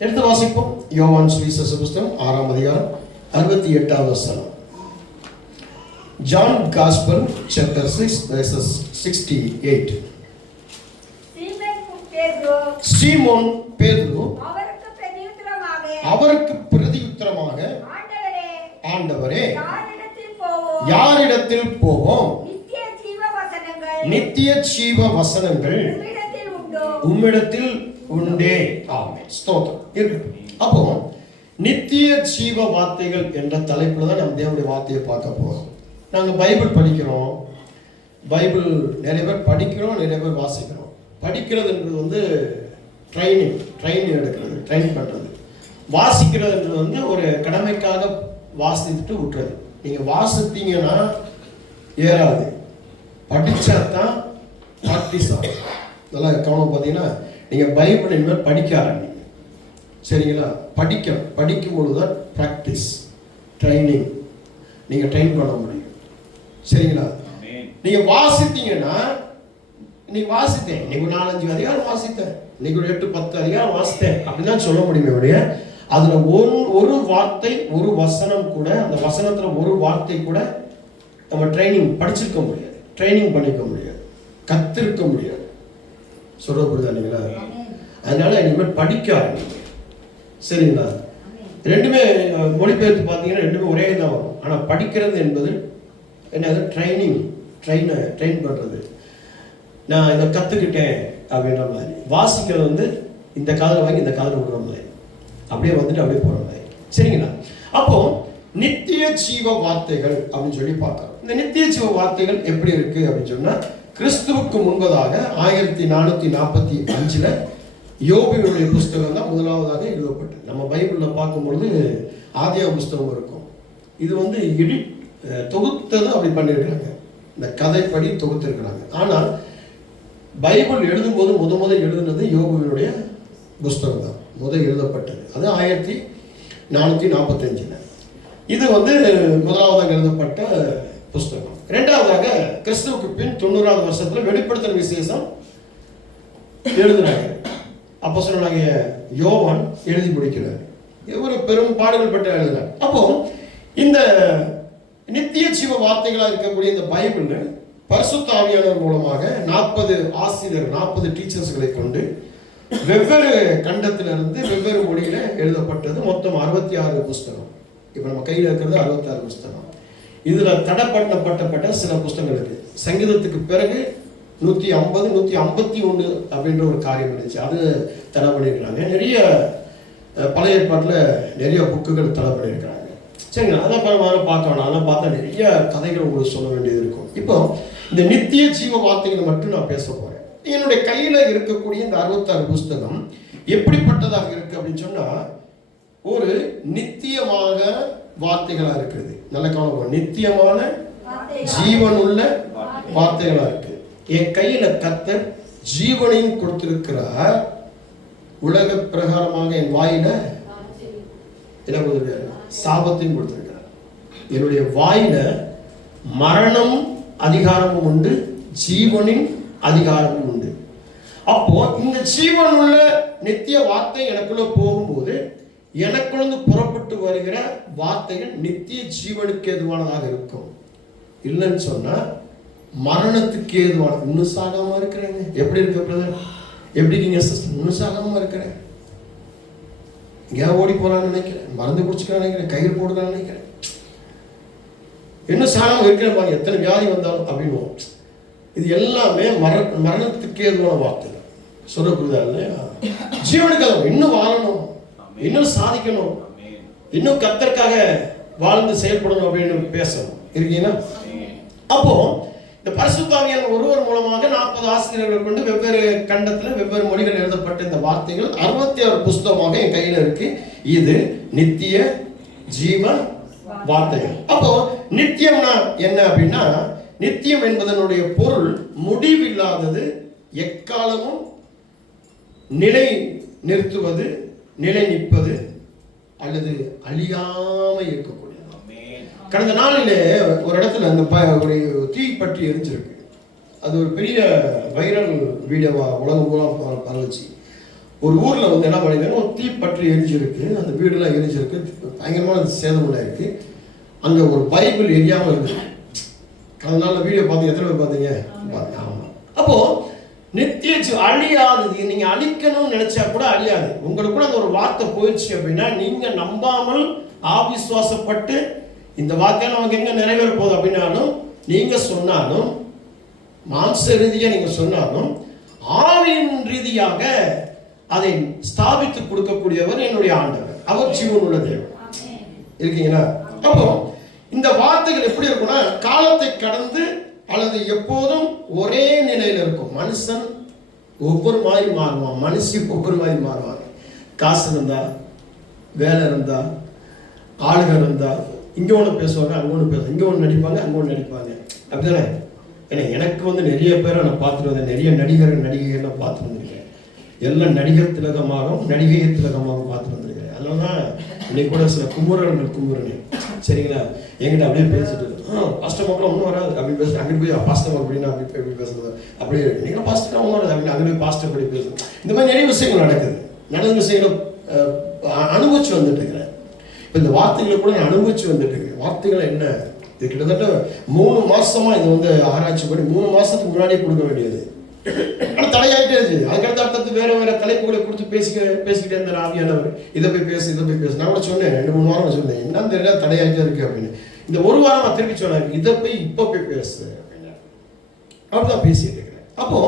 எடுத்து வாசிப்போம். யோவான் சுவிசேஷ புஸ்தகம் 6ஆம் அதிகாரம் 68வது வசனம். John Gospel chapter 6 verses 68. சீமோன் பேதுரு அவருக்கு பிரதியுத்தரமாக, ஆண்டவரே, யாரிடத்தில் போவோம்? நித்திய ஜீவ வசனங்கள் உம்மிடத்தில் உண்டே. ஆமென், ஸ்தோத்திரம். அப்போ நித்திய ஜீவ வார்த்தைகள் என்ற தலைப்புல தான் நம்ம தேவனுடைய வார்த்தையை பார்க்க போறோம். நாங்கள் பைபிள் படிக்கிறோம், பைபிள் நிறைய பேர் படிக்கிறோம், நிறைய பேர் வாசிக்கிறோம். படிக்கிறதுன்றது வந்து ட்ரைனிங் எடுக்கிறது, ட்ரைன் பண்ணுறது. வாசிக்கிறதுன்றது வந்து ஒரு கடமைக்காக வாசித்துட்டு விட்டுறது. நீங்கள் வாசித்தீங்கன்னா ஏறாது, படித்தா தான் ப்ராக்டிஸ் ஆகும். நல்லா கவனம். பார்த்தீங்கன்னா நீங்கள் பைபிள் இனிமேல் படிக்க ஆரம்பிங்க, சரிங்களா? படிக்கும் பொழுது தான் ப்ராக்டிஸ், ட்ரைனிங், நீங்கள் ட்ரெயின் பண்ண முடியும், சரிங்களா? நீங்கள் வாசித்தீங்கன்னா, இன்னைக்கு வாசித்தேன், இன்னைக்கு 4-5 அதிகாரம் வாசித்தேன், இன்னைக்கு ஒரு 8-10 அதிகாரம் வாசித்தேன் அப்படின்னு சொல்ல முடியுமே ஒழிய அதுல ஒரு வார்த்தை, ஒரு வசனம் கூட, அந்த வசனத்துல ஒரு வார்த்தை கூட நம்ம ட்ரைனிங் படிச்சிருக்க முடியாது, ட்ரைனிங் பண்ணிக்க முடியாது, கத்திருக்க முடியாது. சொல்ல புரியுதா இல்லைங்களா? அதனால இனிமேல் படிக்க ஆரம்பிங்க, சரிங்களா? ரெண்டுமே மொழிபெயர்த்து பார்த்தீங்கன்னா ரெண்டுமே ஒரே தான் வரும். ஆனால் படிக்கிறது என்பது என்னது? ட்ரெயின் பண்ணுறது. நான் இதை கற்றுக்கிட்டேன் அப்படின்ற மாதிரி. வாசிக்கிறது வந்து இந்த காதில் வாங்கி இந்த காதில் விடுற மாதிரி, அப்படியே வந்துட்டு அப்படியே போகிற மாதிரி, சரிங்களா? அப்போ நித்திய ஜீவ வார்த்தைகள் அப்படின்னு சொல்லி பார்க்குறோம். இந்த நித்திய ஜீவ வார்த்தைகள் எப்படி இருக்கு அப்படின்னு சொன்னால், கிறிஸ்துவுக்கு முன்பதாக 1445 யோபுவினுடைய புஸ்தகம் தான் முதலாவதாக எழுதப்பட்டது. நம்ம பைபிளில் பார்க்கும்பொழுது ஆதியா புஸ்தகம் இருக்கும். இது வந்து தொகுத்ததை அப்படி பண்ணியிருக்கிறாங்க, இந்த கதைப்படி தொகுத்திருக்கிறாங்க. ஆனால் பைபிள் எழுதும்போது முதல் எழுதுனது யோபுவினுடைய புஸ்தகம் தான் முதல் எழுதப்பட்டது. அது 1445. இது வந்து முதலாவதாக எழுதப்பட்ட புஸ்தகம். இரண்டாவதாக கிறிஸ்துவுக்கு பின் 90வது வருஷத்துல வெளிப்படுத்தல் விசேஷம் எழுதுறாங்க. அப்போஸ்தலனாகிய யோவான் எழுதி முடிக்கிறார். இவர் பெரும் பாடுகள் பட்டு எழுதுறார். அப்போ இந்த நித்திய ஜீவ வார்த்தைகளாக இருக்கக்கூடிய இந்த பைபிள் பரிசுத்த ஆவியானவர் மூலமாக 40 ஆசிரியர், 40 டீச்சர்ஸ்களை கொண்டு வெவ்வேறு கண்டத்திலிருந்து வெவ்வேறு மொழியில எழுதப்பட்டது. மொத்தம் 66 புஸ்தகம். இப்போ நம்ம கையில் இருக்கிறது 66 புஸ்தகம். இதுல தடப்பட்ட சில புஸ்தகங்கள் இருக்கு. சங்கீதத்துக்கு பிறகு 150, 151 அப்படின்ற ஒரு காரியம் இருந்துச்சு, அது தடை பண்ணியிருக்கிறாங்க. நிறைய பழைய ஏற்பாட்டில் நிறைய புக்குகள் தடை பண்ணியிருக்கிறாங்க, சரிங்களா? அதை பார்க்கலாம். அதெல்லாம் பார்த்தா நிறைய கதைகள் உங்களுக்கு சொல்ல வேண்டியது இருக்கும். இப்போ இந்த நித்திய ஜீவ வார்த்தைகளை மட்டும் நான் பேச போறேன். என்னுடைய கையில இருக்கக்கூடிய இந்த 66 புஸ்தகம் எப்படிப்பட்டதாக இருக்கு அப்படின்னு சொன்னா, ஒரு நித்தியமாக வார்த்தைகளா இருக்குது. நல்ல கவனம், நித்தியமான ஜீவனுள்ள வார்த்தைகளா இருக்கு. என் கையில கர்த்தர் ஜீவனையும் கொடுத்திருக்கிறார், உலக பிரகாரமாக என் வாயில என்ன கொடுத்திருக்காரு? சாபத்தையும் கொடுத்திருக்கிறார். என்னுடைய வாயில மரணம் அதிகாரமும் உண்டு, ஜீவனின் அதிகாரமும் உண்டு. அப்போ இந்த ஜீவன் உள்ள நித்திய வார்த்தை எனக்குள்ள போகும்போது எனக்குள்ள புறப்பட்டு வருகிற வார்த்தைகள் நித்திய ஜீவனுக்கு ஏதுவானதாக இருக்கும். இல்லைன்னு சொன்னா மரணத்துக்கு ஏதுவான. இன்னும் சாகாம இருக்கிறேங்க. எப்படி இருக்க பிரதர்? எப்படி இருக்கீங்க சிஸ்டர்? இன்னும் சாகாம இருக்கிறேன், எங்கேயாவது ஓடி போறான்னு நினைக்கிறேன், மருந்து குடிச்சுக்கிறான்னு நினைக்கிறேன், கயிறு போடுறான்னு நினைக்கிறேன், இன்னும் சாகாம இருக்கிறேன், எத்தனை வியாதி வந்தாலும் அப்படின்னு. இது எல்லாமே மரணத்துக்கு ஏதுவான வார்த்தை. சொல்ல புரியுதா இல்லையா? ஜீவனுக்கு இன்னும் வாழணும், இன்னும் சாதிக்கணும், இன்னும் கர்த்தருக்காக வாழ்ந்து செயல்படணும் அப்படின்னு பேசணும். இருக்கீங்கன்னா அப்போ இந்த பரிசுத்த ஆவியானவர் ஒருவர் மூலமாக 40 ஆசிரியர்கள் கொண்டு வெவ்வேறு கண்டத்தில் வெவ்வேறு மொழிகள் எழுதப்பட்ட இந்த வார்த்தைகள் 66 புஸ்தகமாக என் கையில் இருக்கு. இது நித்திய ஜீவ வார்த்தைகள். அப்போ நித்தியம்னா என்ன அப்படின்னா, நித்தியம் என்பதனுடைய பொருள் முடிவில்லாதது, எக்காலமும் நிலை நிறுத்துவது, நிலை நிற்பது அல்லது அழியாம இருக்கக்கூடியது. கடந்த நாளிலே ஒரு இடத்துல அந்த ஒரு தீ பற்றி எரிஞ்சிருக்கு. அது ஒரு பெரிய வைரல் வீடியோவா உலகம் மூலம் பரவச்சு. ஒரு ஊரில் வந்து என்ன பண்ணிருக்காங்க, ஒரு தீ பற்றி எரிஞ்சிருக்கு, அந்த வீடுலாம் எரிஞ்சிருக்கு, பயங்கரமான சேதமெல்லாம் இருக்கு. அங்கே ஒரு பைபிள் எரியாமல் இருக்குது. அதனால வீடியோ பார்த்து எத்தனை பேர் பார்த்தீங்க? ஆமாம். அப்போ நித்திய அழியாதது. நீங்க அழிக்கணும்னு நினைச்சா கூட அழியாது. உங்களுக்கு கூட அந்த ஒரு வார்த்தை போயிடுச்சு அப்படின்னா, நீங்க நம்பாமல் ஆவிசுவாசப்பட்டு இந்த வார்த்தை நமக்கு எங்க நிறைவேற போகுது அப்படின்னாலும், நீங்க சொன்னாலும், மாம்ச ரீதியாக நீங்க சொன்னாலும், ஆவியின் ரீதியாக அதை ஸ்தாபித்து கொடுக்கக்கூடியவர் என்னுடைய ஆண்டவர். அவர் ஜீவன் உள்ள தேவன். இருக்கீங்களா? அப்போ இந்த வார்த்தைகள் எப்படி இருக்கும்னா, காலத்தை கடந்து அல்லது எப்போதும் ஒரே நிலையில் இருக்கும். மனுஷன் ஒவ்வொரு மாதிரி மாறுவான், மனுஷி ஒவ்வொரு மாதிரி மாறுவாங்க. காசு இருந்தா, வேலை இருந்தா, ஆளுங்க இருந்தா, இங்கே ஒன்று பேசுவாங்க, அங்கே ஒன்று பேசுவாங்க, இங்கே ஒன்று நடிப்பாங்க, அங்கே ஒன்று நடிப்பாங்க. அப்படிதானே? ஏன்னா எனக்கு வந்து நிறைய பேரை நான் பார்த்துட்டு வந்தேன், நிறைய நடிகைகள்லாம் பார்த்துட்டு வந்திருக்கேன். எல்லாம் நடிகர் திலகமாகவும் நடிகையர் திலகமாகவும் பார்த்துட்டு வந்திருக்கிறேன். அதனால தான் இன்னைக்கு கூட சில கும்புறேன். சரிங்களா? என்கிட்ட அப்படியே பேசிட்டு பாஸ்டர் மக்கள் ஒன்றும் வராது அப்படி பேசுகிறேன். அங்கே போய் பாஸ்டர் அப்படின்னு அப்படி பேசுறது அப்படியே நீங்கள் பாஸ்டர் ஒன்றும் வராது அப்படின்னு அங்கே போய் பாஸ்டர் படி பேசுகிறேன். இந்த மாதிரி நிறைய விஷயங்கள் நடக்குது. நடந்த விஷயங்களை அனுபவிச்சு வந்துட்டு இருக்கிறேன். இப்போ இந்த வார்த்தைகளை கூட நான் அனுபவிச்சு வந்துட்டு இருக்கேன். வார்த்தைகள் என்ன, இது கிட்டத்தட்ட 3 மாசமா இது வந்து ஆராய்ச்சி பண்ணி 3 மாசத்துக்கு முன்னாடியே கொடுக்க வேண்டியது. ஆனால் தடையாகிட்டே இருந்துச்சு. அதுக்கடுத்த அடுத்தது வேற வேற தலைப்புகளை கொடுத்து பேசிக்கிட்டே இருந்தார் ஆவியானவர். இதை போய் பேசு. நான் கூட சொன்னேன், 2-3 வாரம் சொன்னேன், என்னன்னு தெரியல தடையாகிட்டே இருக்கு அப்படின்னு. இந்த ஒரு வாரம் நான் திருப்பி சொன்னேன், இதை போய் இப்போ போய் பேசு அப்படின்னு. அப்படிதான் பேசிட்டு இருக்கிறேன். அப்போ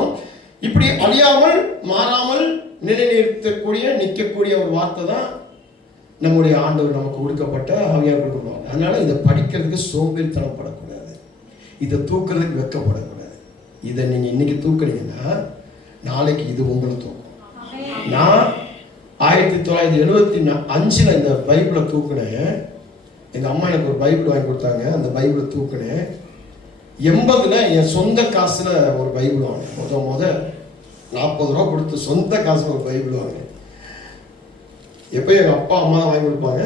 இப்படி அழியாமல் மாறாமல் நிற்கக்கூடிய ஒரு வார்த்தை தான் நம்முடைய ஆண்டவர் நமக்கு கொடுக்கப்பட்ட ஆவியானவர் கொடுக்கணும். அதனால இதை படிக்கிறதுக்கு சோம்பேறித்தனப்படக்கூடாது, இதை தூக்குறதுக்கு வெட்கப்படக்கூடாது. இதை நீங்க இன்னைக்கு தூக்குறீங்கன்னா நாளைக்கு இது உங்களை தூக்கும். நான் 1975 இந்த பைபிளை தூக்குனேன். எங்க அம்மா எனக்கு ஒரு பைபிள் வாங்கி கொடுத்தாங்க. அந்த பைபிளை தூக்குனேன். 80 என் சொந்த காசுல ஒரு பைபிள் வாங்கினேன். முத 40 ரூபா கொடுத்து சொந்த காசுல ஒரு பைபிள் வாங்கினேன். எப்போ எங்க அப்பா அம்மா தான் வாங்கி கொடுப்பாங்க.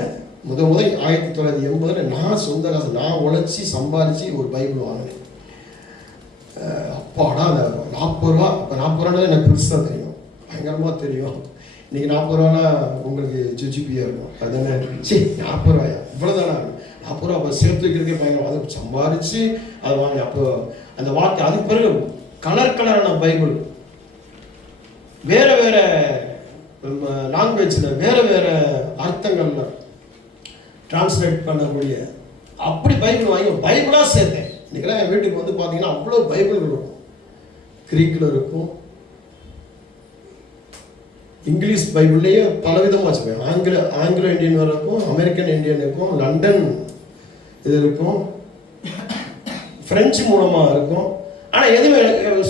முத 1980 நான் சொந்த காசு, நான் உழைச்சி சம்பாதிச்சு ஒரு பைபிள் வாங்கினேன். அப்பாடா, அந்த 40 ரூபா, அப்போ 40 ரூபாய் எனக்கு பெருசாக தெரியும், பயங்கரமாக தெரியும். இன்னைக்கு 40 ரூபானா உங்களுக்கு ஜிஜிபியாக இருக்கும். அதுதானே, சரி 40 ரூபாயா இவ்வளோதானா, 40 ரூபா அப்போ சேர்த்து வைக்கிறதுக்கே பயங்கரம். அதை சம்பாரிச்சு அதை வாங்கி. அப்போ அந்த வார்த்தை அதுக்கு பிறகு கலரான பைபிள், வேற வேற லாங்குவேஜில் வேற வேற அர்த்தங்கள்ல டிரான்ஸ்லேட் பண்ணக்கூடிய அப்படி பைபிள் வாங்கி பைபிளாக சேர்த்தேன். இன்னைக்கெல்லாம் என் வீட்டுக்கு வந்து பார்த்தீங்கன்னா அவ்வளோ பைபிள் இருக்கும். கிரீக்கில் இருக்கும், இங்கிலீஷ் பைபிள்லேயே பலவிதமாக வச்சுப்பேன். ஆங்கிலோ இந்தியன் வேறு இருக்கும், அமெரிக்கன் இந்தியன் இருக்கும், லண்டன் இது இருக்கும், ஃப்ரெஞ்சு மூலமாக இருக்கும். ஆனால் எதுவுமே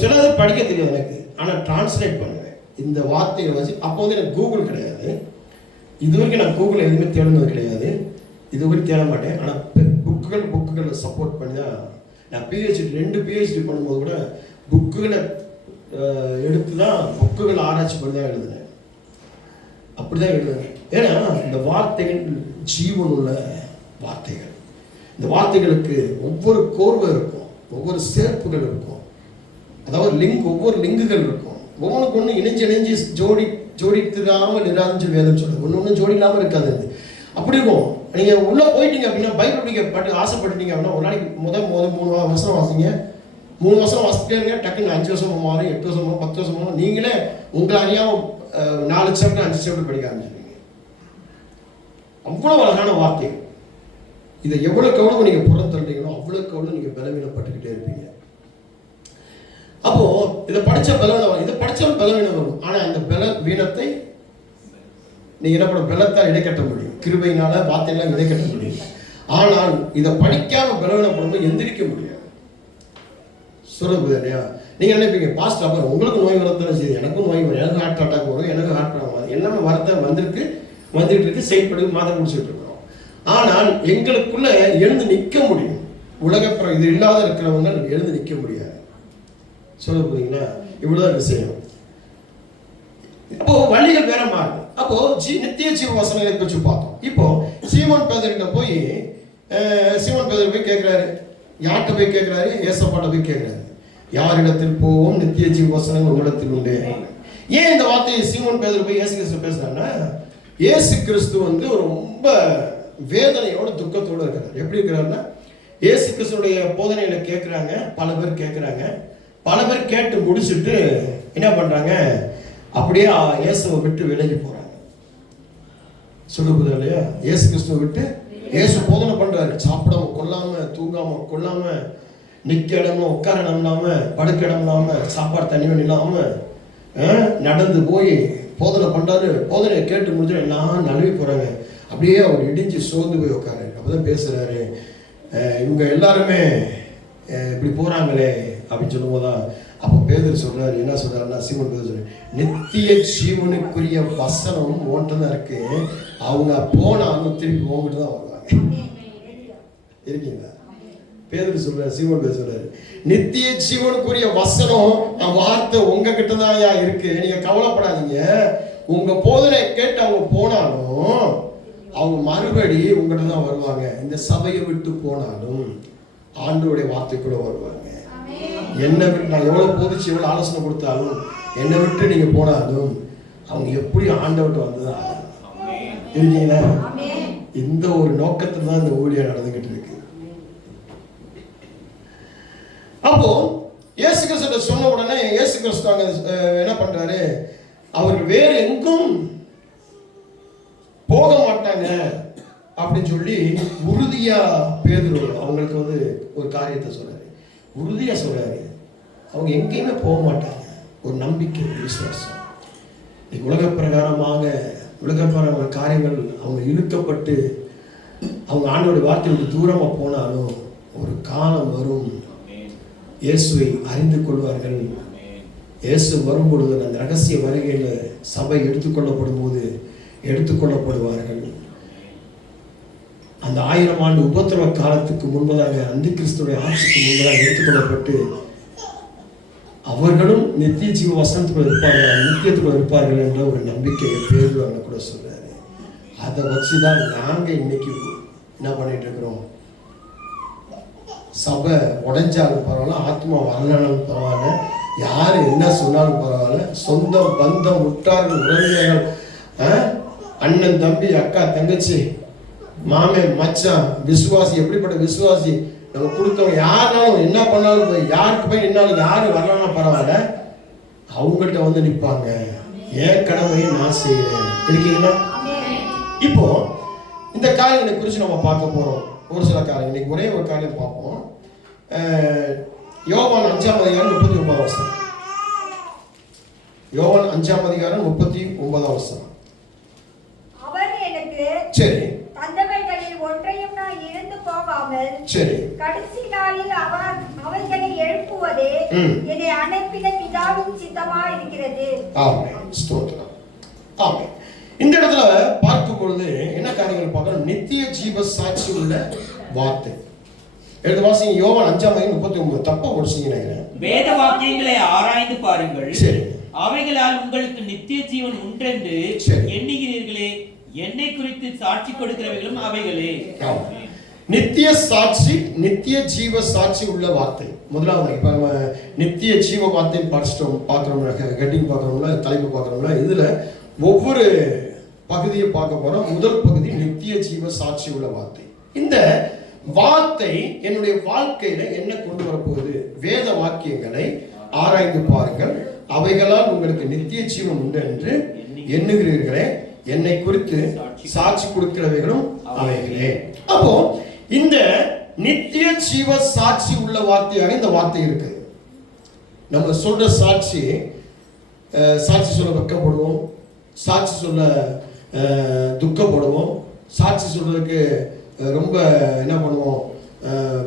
சிலது படிக்க தெரியாது எனக்கு, ஆனால் டிரான்ஸ்லேட் பண்ணுவேன் இந்த வார்த்தைகளை வச்சு. அப்போ வந்து எனக்கு கூகுள் கிடையாது, இது வரைக்கும் நான் கூகுளில் எதுவுமே தேடுனது கிடையாது, இது வரைக்கும் தேட மாட்டேன். ஆனால் புக்குகளை சப்போர்ட் பண்ணி தான் நான் பிஹெச்டி 2 PhD பண்ணும்போது கூட புக்குகளை எடுத்து தான், புக்குகளை ஆராய்ச்சி பண்ணி தான் எழுதுனேன். அப்படி தான் எழுதுனேன். ஏன்னா இந்த வார்த்தைகள் ஜீவன் உள்ள வார்த்தைகள். இந்த வார்த்தைகளுக்கு ஒவ்வொரு கோர்வை இருக்கும், ஒவ்வொரு சேர்ப்புகள் இருக்கும், அதாவது ஒவ்வொரு லிங்குகள் இருக்கும். ஒவ்வொன்றுக்கு ஒன்று இணைஞ்சு ஜோடித்திராமல் இராதுன்னு வேதம் சொல்லுது. ஒன்று ஜோடி இல்லாமல் இருக்காது. அப்படி இருக்கும். நீங்கள் உள்ளே போயிட்டீங்க அப்படின்னா, பைபிள் படிக்க ஆசைப்பட்டுட்டீங்க அப்படின்னா, ஒரு நாளைக்கு முதல் 3 வருஷம் வாசிங்க. 3 வருஷம் வாசிக்கிட்டே இருங்க. டக்குன்னு 5 வருஷம் மாறும், 8 வருஷம் மாறும், 10 வருஷம் மாறும். நீங்களே உங்களை அறியாமல் 4 சாப்டர் 5 சாப்டர் படிக்க ஆரம்பிச்சிருவீங்க. அவ்வளோ அழகான வார்த்தைகள். இதை எவ்வளோக்கு நீங்கள் புறந்தள்ளுறீங்களோ அவ்வளோக்கு எவ்வளோ நீங்கள் பலவீனப்பட்டுக்கிட்டே இருப்பீங்க. அப்போ இதை படித்த பலவீனம் வரும், இதை படித்தாலும் பலவீனம் வரும். ஆனால் அந்த பலவீனத்தை நீங்க என்ன பண்ண, பலத்தால் இடைக்கட்ட முடியும், கிருபையினால வார்த்தையெல்லாம் இடைக்கட்ட முடியும். ஆனால் இதை படிக்காம பலவீனப்படும்போது எந்திரிக்க முடியாது. சொல்றது இல்லையா? நீங்க நினைப்பீங்க, பாஸ்ட் அப்புறம் உங்களுக்கு நோய் வரத்தானே சரி, எனக்கும் நோய் வரும், எனக்கு ஹார்ட் அட்டாக் வரும், எனக்கு ஹார்ட் அட்டாக் எல்லாமே வரத வந்துட்டு இருக்கு, செயல்படுது, மாதம் முடிச்சுட்டு இருக்கிறோம். ஆனால் எங்களுக்குள்ள எழுந்து நிற்க முடியும். உலகப்புறம் இது இல்லாத இருக்கிறவங்க எழுந்து நிற்க முடியாது. சொல்ல போறீங்களா? இவ்வளவுதான் விஷயம். இப்போ வழிகள் வேற மாறுது. அப்போ நித்திய ஜீவ வசனங்களை வச்சு பார்த்தோம். இப்போ சீமோன் பேதுருகிட்ட போய் போய் கேட்கிறாரு. யார்கிட்ட போய் கேட்கிறாரு? ஏசப்பாட்ட போய் கேட்கிறாரு, யாரிடத்தில் போவோம், நித்திய ஜீவ வசனங்கள் உங்களிடத்தில் உண்டு. ஏன் இந்த வார்த்தையை சீமோன் பேதுரு போய் இயேசு கிறிஸ்து பேசுறாங்கன்னா, இயேசு கிறிஸ்து வந்து ஒரு ரொம்ப வேதனையோட துக்கத்தோடு இருக்கிறார். எப்படி இருக்கிறாருன்னா, இயேசு கிறிஸ்துடைய போதனைகளை கேட்குறாங்க, பல பேர் கேட்குறாங்க. பல பேர் கேட்டு முடிச்சுட்டு என்ன பண்ணுறாங்க, அப்படியே இயேசுவை விட்டு விலகி போகிறாங்க. சொல்லுவது இல்லையா, இயேசு கிறிஸ்துவை விட்டு இயேசு போதனை பண்ணுறாரு. சாப்பிடாம கொள்ளாமல், தூங்காமல் கொள்ளாமல், நிற்க இடமும் உட்கார இடம் இல்லாமல், படுக்க இடம் இல்லாமல், சாப்பாடு தண்ணி வேணும் இல்லாமல் நடந்து போய் போதனை பண்ணுறாரு. போதனையை கேட்டு முடிஞ்சு எல்லாம் நழுவி போகிறாங்க. அப்படியே அவர் இடிஞ்சு சோர்ந்து போய் உட்காரு. அப்போதான் பேசுகிறாரு, இவங்க எல்லாருமே இப்படி போகிறாங்களே அப்படின்னு சொல்லும்போது தான் அப்போ பேதுரு சொல்கிறார். என்ன சொல்கிறாருன்னா, சீமோன் பேதுரு சொல்கிறார், நித்திய ஜீவனுக்குரிய வசனம் ஓன்ட்டு தான் இருக்கு. அவங்க போனாலும் திருப்பி உங்ககிட்ட தான் வருவாங்க. இருக்கீங்களா? பேதுரு சொல்கிறார், சீமோன் பேதுரு சொல்கிறார், நித்திய ஜீவனுக்குரிய வசனம் வார்த்தை உங்ககிட்ட தான் இருக்கு. நீங்க கவலைப்படாதீங்க. உங்க போதனை கேட்டு அவங்க போனாலும் அவங்க மறுபடி உங்ககிட்ட தான் வருவாங்க. இந்த சபையை விட்டு போனாலும் ஆண்டவருடைய வார்த்தைக்குள்ள வருவாங்க. என்னை விட்டு நான் எவ்வளவு போதிச்சு எவ்வளவு ஆலோசனை கொடுத்தாலும் என்னை விட்டு நீங்க போனாலும் அவங்க எப்படி ஆண்டவர்கிட்ட வந்துதான் இருக்கீங்களா? இந்த ஒரு நோக்கத்துல தான் இந்த ஊழியம் நடந்துகிட்டு இருக்கு. அப்போ இயேசு கிறிஸ்து சொன்ன உடனே இயேசு கிறிஸ்து அங்க என்ன பண்றாரு, அவர்கள் வேறு எங்கும் போக மாட்டாங்க அப்படின்னு சொல்லி உறுதியா பேதுரு அவங்களுக்கு வந்து ஒரு காரியத்தை சொல்றாரு. உறுதியா சொல்றாரு, அவங்க எங்கேயுமே போக மாட்டாங்க. ஒரு நம்பிக்கை, விசுவாசம். உலக பிரகாரமான காரியங்கள் அவங்க இழுக்கப்பட்டு அவங்க ஆண்டவருடைய வார்த்தை விட்டு தூரமா போனாலும் ஒரு காலம் வரும், இயேசுவை அறிந்து கொள்வார்கள். இயேசு வரும் பொழுது அந்த ரகசிய வருகையில் சபை எடுத்துக்கொள்ளப்படும் போது எடுத்துக்கொள்ளப்படுவார்கள். அந்த 1000 ஆண்டு உபத்திரவ காலத்துக்கு முன்பதாக, அந்தி கிறிஸ்துடைய ஆட்சிக்கு முன்பதாக எடுத்துக்கொள்ளப்பட்டு அவர்களும் நித்திய ஜீவ வசனத்துக்குள்ள இருப்பார்கள், நித்தியத்துக்குள்ள இருப்பார்கள் என்ற ஒரு நம்பிக்கையை பேதுரு கூட சொல்றாரு. அதை வச்சுதான் நாங்க இன்னைக்கு என்ன பண்ணிட்டு இருக்கிறோம். சபை உடைஞ்சாலும் பரவாயில்ல, ஆத்மா வரலனாலும் பரவாயில்ல, யாரு என்ன சொன்னாலும் பரவாயில்ல, சொந்தம் பந்தம் உற்றார்கள் உறவினர்கள், அண்ணன் தம்பி அக்கா தங்கச்சி மாமன் மச்சான் விசுவாசி, எப்படிப்பட்ட விசுவாசி நம்ம கொடுத்தவங்க யாருனாலும் என்ன பண்ணாலும் போய் யாருக்கு போய் நின்னாலும் யாரு வரலாம் பரவாயில்ல, அவங்கள்ட்ட வந்து நிற்பாங்க. ஏன் கடமையை நான் செய்கிறேன். இருக்கீங்களா? இப்போ இந்த காரியங்களை குறித்து நம்ம பார்க்க போறோம். ஒரு சில காரியம் இன்னைக்கு ஒரே ஒரு காரியம் பார்ப்போம். யோவான் 5ஆம் அதிகாரம் 39ஆம் வசனம். யோவான் 5ஆம் அதிகாரம் 39ஆம் வசனம். அவர் எனக்கு சரி தந்தவைகளில் ஒன்றையும் நான் இழந்து போகாமல் சரி கடைசி நாளில் அவைகளை எழுப்புவதே என்னை அனுப்பின பிதாவின் சித்தமாய் இருக்கிறது. ஆமென். ஸ்தோத்திரம். ஆமென். இந்த இடத்துல பார்க்கும் பொழுது என்ன காரியங்கள் பார்க்கணும். நித்திய ஜீவ சாட்சி உள்ள வார்த்தை. எழுது வாசிங்க. யோவான் 5ஆம் அதிகாரம் 39. தப்பா படிச்சீங்க. வேத வாக்கியங்களை ஆராய்ந்து பாருங்கள், சரி, அவைகளால் உங்களுக்கு நித்திய ஜீவன் உண்டென்று எண்ணுகிறீர்களே, என்னை குறித்து சாட்சி கொடுக்கிறவைகளும் அவைகளே. நித்திய சாட்சி, நித்திய ஜீவ சாட்சி உள்ள வார்த்தை. முதலாவது இப்ப நம்ம நித்திய ஜீவ வார்த்தை படிச்சிட்டோம், பார்க்கிறோம்ல, ஹெட்டிங் பார்க்கிறோம்ல, தலைப்பு பார்க்கிறோம்ல. இதுல ஒவ்வொரு பகுதியை பார்க்க போறோம். முதல் பகுதி நித்திய ஜீவ சாட்சி உள்ள வார்த்தை. இந்த வார்த்தை என்னுடைய வாழ்க்கையில என்ன கொண்டு வரப்போகுது. வேத வாக்கியங்களை ஆராய்ந்து பாருங்கள், அவைகளால் உங்களுக்கு நித்திய ஜீவன் உண்டு என்று எண்ணுகிறீர்களே, என்னை குறித்து சாட்சி கொடுக்கிறவைகளும் அவைகளே. அப்போ இந்த நித்திய ஜீவ சாட்சி உள்ள வார்த்தையாக இந்த வார்த்தை இருக்கு. நம்ம சொல்ற சாட்சி, சாட்சி சொல்ல வெட்கப்படுவோம், சாட்சி சொல்ல துக்கப்படுவோம், சாட்சி சொல்றதுக்கு ரொம்ப என்ன பண்ணுவோம்,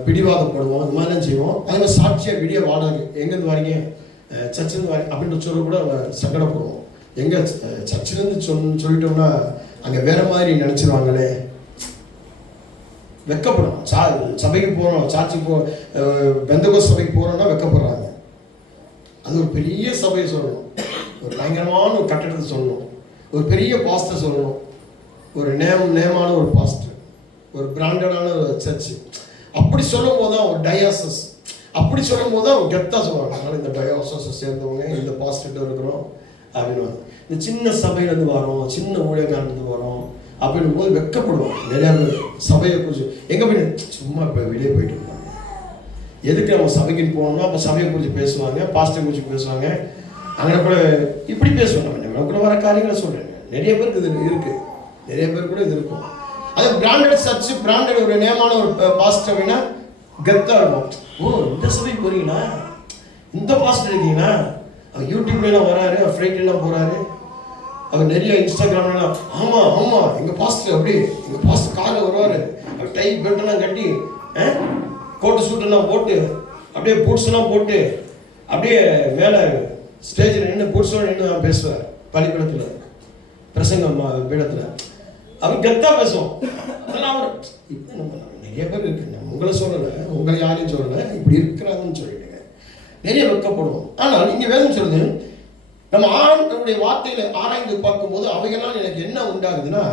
பிடிவாதப்படுவோம், இந்த மாதிரிலாம் செய்வோம். அதே சாட்சியாக விடிய வாடகை எங்கேருந்து வரீங்க, சர்ச்சிலேருந்து வரீங்க அப்படின்னு சொல்ல கூட சங்கடப்படுவோம். எங்கே சர்ச்சிலேருந்து சொல்லிட்டோம்னா அங்கே வேற மாதிரி நினச்சிருவாங்களே, வெக்கப்படும். சபைக்கு போகிறோம், சாட்சி பெந்தகோஸ்து சபைக்கு போகிறோம்னா வெக்கப்படுறாங்க. அது ஒரு பெரிய சபையை சொல்லணும், ஒரு பயங்கரமான ஒரு கட்டடத்தை சொல்லணும், ஒரு பெரிய பாஸ்டர் சொல்லணும், ஒரு நேமான ஒரு பாஸ்டர், ஒரு பிராண்டடான ஒரு சர்ச்சு. அப்படி சொல்லும் போது தான் ஒரு டயாசஸ், அப்படி சொல்லும் போது தான் ஒரு கெத்தாக சொல்லுவாங்க. அதனால் இந்த டயாசஸை சேர்ந்தவங்க இந்த பாஸ்டர்கிட்ட இருக்கிறோம் அப்படின்னு. இந்த சின்ன சபையிலேருந்து வரோம், சின்ன ஊழியக்காரந்து வரோம் அப்படின்னும் போது வெட்கப்படுவோம். நிறையா பேர் சபையை குறித்து எங்கே போய் சும்மா இப்போ வெளியே போயிட்டு இருப்பாங்க. எதுக்கு நம்ம சபைக்குன்னு போகணும்னா அப்போ சபையை குறித்து பேசுவாங்க, பாஸ்டரை குறித்து பேசுவாங்க. அங்கே கூட இப்படி பேசுவாங்க. நம்ம கூட வர காரியங்களை சொல்கிறேங்க. நிறைய பேருக்கு இது இருக்குது, நிறைய பேர் கூட இது இருக்கும். அது பிராண்டட் சர்ச், பிராண்டட் ஒரு நேமான ஒரு பாஸ்டர் அப்படின்னா கெத்தாக இருக்கும். ஓ, இந்த சபைக்கு போறீங்களா, இந்த பாஸ்டர் இருக்கீங்களா, அவர் யூடியூப்லாம் வராரு, அவர் ஃப்ளைட்லாம் போகிறாரு, அவர் நிறைய இன்ஸ்டாகிராம்லாம் ஆமாம் ஆமாம் எங்கள் பாஸ்டர் அப்படி, எங்கள் பாஸ்டர் காரில் வருவார், அவர் டை பெல்ட்டெல்லாம் கட்டி கோட்டு சூட்டெல்லாம் போட்டு அப்படியே பூட்ஸ்லாம் போட்டு அப்படியே மேலே ஸ்டேஜில் நின்று பூட்ஸோடு நின்று தான் பேசுவார். பள்ளிக்கூடத்தில் பிரசங்கம் பீடத்தில் அவர் கெத்தாக பேசுவோம். அதெல்லாம் அவர் இப்போ நம்ம நிறைய பேர் இருக்குங்க. உங்களை சொல்லலை, உங்களை யாரையும் சொல்லலை, இப்படி இருக்கிறாங்கன்னு சொல்லிட்டுங்க நிறைய வெட்கப்படுவோம். ஆனால் இங்கே வேதம் சொல்லுது, நம்ம ஆண்டவருடைய வார்த்தைகளை ஆராய்ந்து பார்க்கும்போது அவைகளால் எனக்கு என்ன உண்டாகுதுன்னா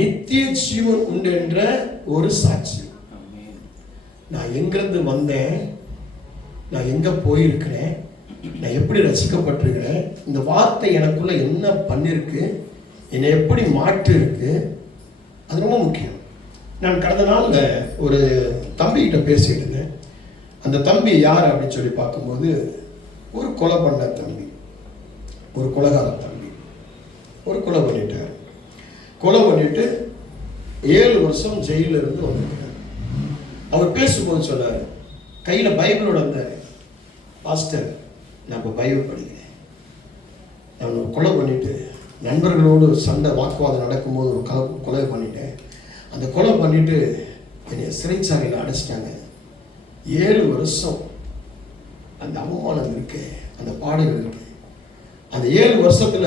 நித்திய ஜீவன் உண்டு என்ற ஒரு சாட்சி. நான் எங்கிருந்து வந்தேன், நான் எங்கே போயிருக்கிறேன், நான் எப்படி ரசிக்கப்பட்டிருக்கிறேன், இந்த வார்த்தை எனக்குள்ள என்ன பண்ணிருக்கு, என்னை எப்படி மாற்றி இருக்கு, அது ரொம்ப முக்கியம். நான் கடந்த நாளில் ஒரு தம்பிகிட்ட பேசிட்டு இருந்தேன். அந்த தம்பி யார் அப்படின்னு சொல்லி பார்க்கும்போது ஒரு கொலை பண்ண தம்பி, ஒரு கொலைகார தம்பி, ஒரு கொலை பண்ணிட்டார். கொலை பண்ணிட்டு 7 வருஷம் ஜெயிலில் இருந்து வந்திருக்கிறார். அவர் பேசும்போது சொன்னார், கையில் பைபிளோட வந்தார், பாஸ்டர் நான் இப்போ பைபிள் படிக்கிறேன், நான் ஒரு கொலை பண்ணிட்டு நண்பர்களோடு சண்டை வாக்குவாதம் நடக்கும்போது ஒரு கொலை பண்ணிட்டேன், அந்த கொலை பண்ணிட்டு என்னை சிறைச்சாலையில் அடைச்சிட்டாங்க, 7 வருஷம் அந்த அவமானம் இருக்கு, அந்த பாடுகள் இருக்கு. அந்த 7 வருஷத்துல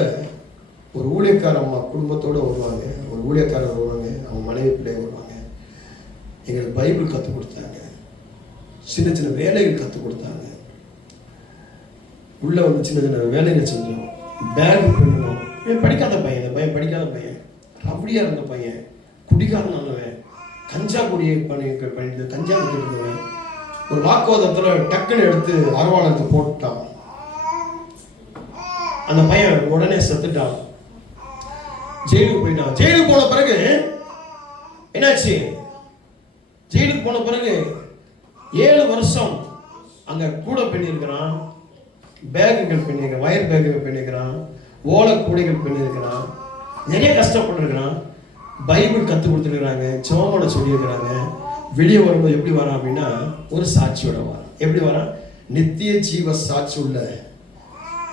ஒரு ஊழியக்கார அம்மா குடும்பத்தோடு வருவாங்க, ஒரு ஊழியக்காரர் வருவாங்க, அவங்க மனைவி பிள்ளை வருவாங்க. எங்களுக்கு பைபிள் கற்றுக் கொடுத்தாங்க, சின்ன சின்ன வேலைகள் கற்றுக் கொடுத்தாங்க, உள்ள வந்து சின்ன சின்ன வேலைகள் செஞ்சோம், பேக் பண்ணணும். படிக்காத பையன், இந்த பையன் படிக்காத பையன், அப்படியா இருந்த பையன், குடிக்காரன் நல்லவன், கஞ்சா குடியை பண்ணிட்டு கஞ்சா விட்டுருந்தவன். ஒரு வாக்குவாதத்தில் டக்குன்னு எடுத்து அரவாளத்தை போட்டுட்டான். அந்த பையன் உடனே செத்துட்டான், ஜெயிலுக்கு போயிட்டான். ஜெயிலுக்கு போன பிறகு என்னாச்சு, ஜெயிலுக்கு போன பிறகு 7 வருஷம் அங்க கூட பண்ணியிருக்கிறான், பேக்குகள் பண்ணியிருக்கிறான், வயர் பேக்குகள் பண்ணியிருக்கிறான், ஓலை கூடைகள் பண்ணியிருக்கிறான், நிறைய கஷ்டப்பட்டுருக்கிறான். பைபிள் கற்றுக் கொடுத்துருக்குறாங்க, ஜெபம் சொல்லியிருக்கிறாங்க. வெளியே வரும்போது எப்படி வரான் அப்படின்னா ஒரு சாட்சியோட வரான். எப்படி வரான், நித்திய ஜீவ சாட்சி உள்ள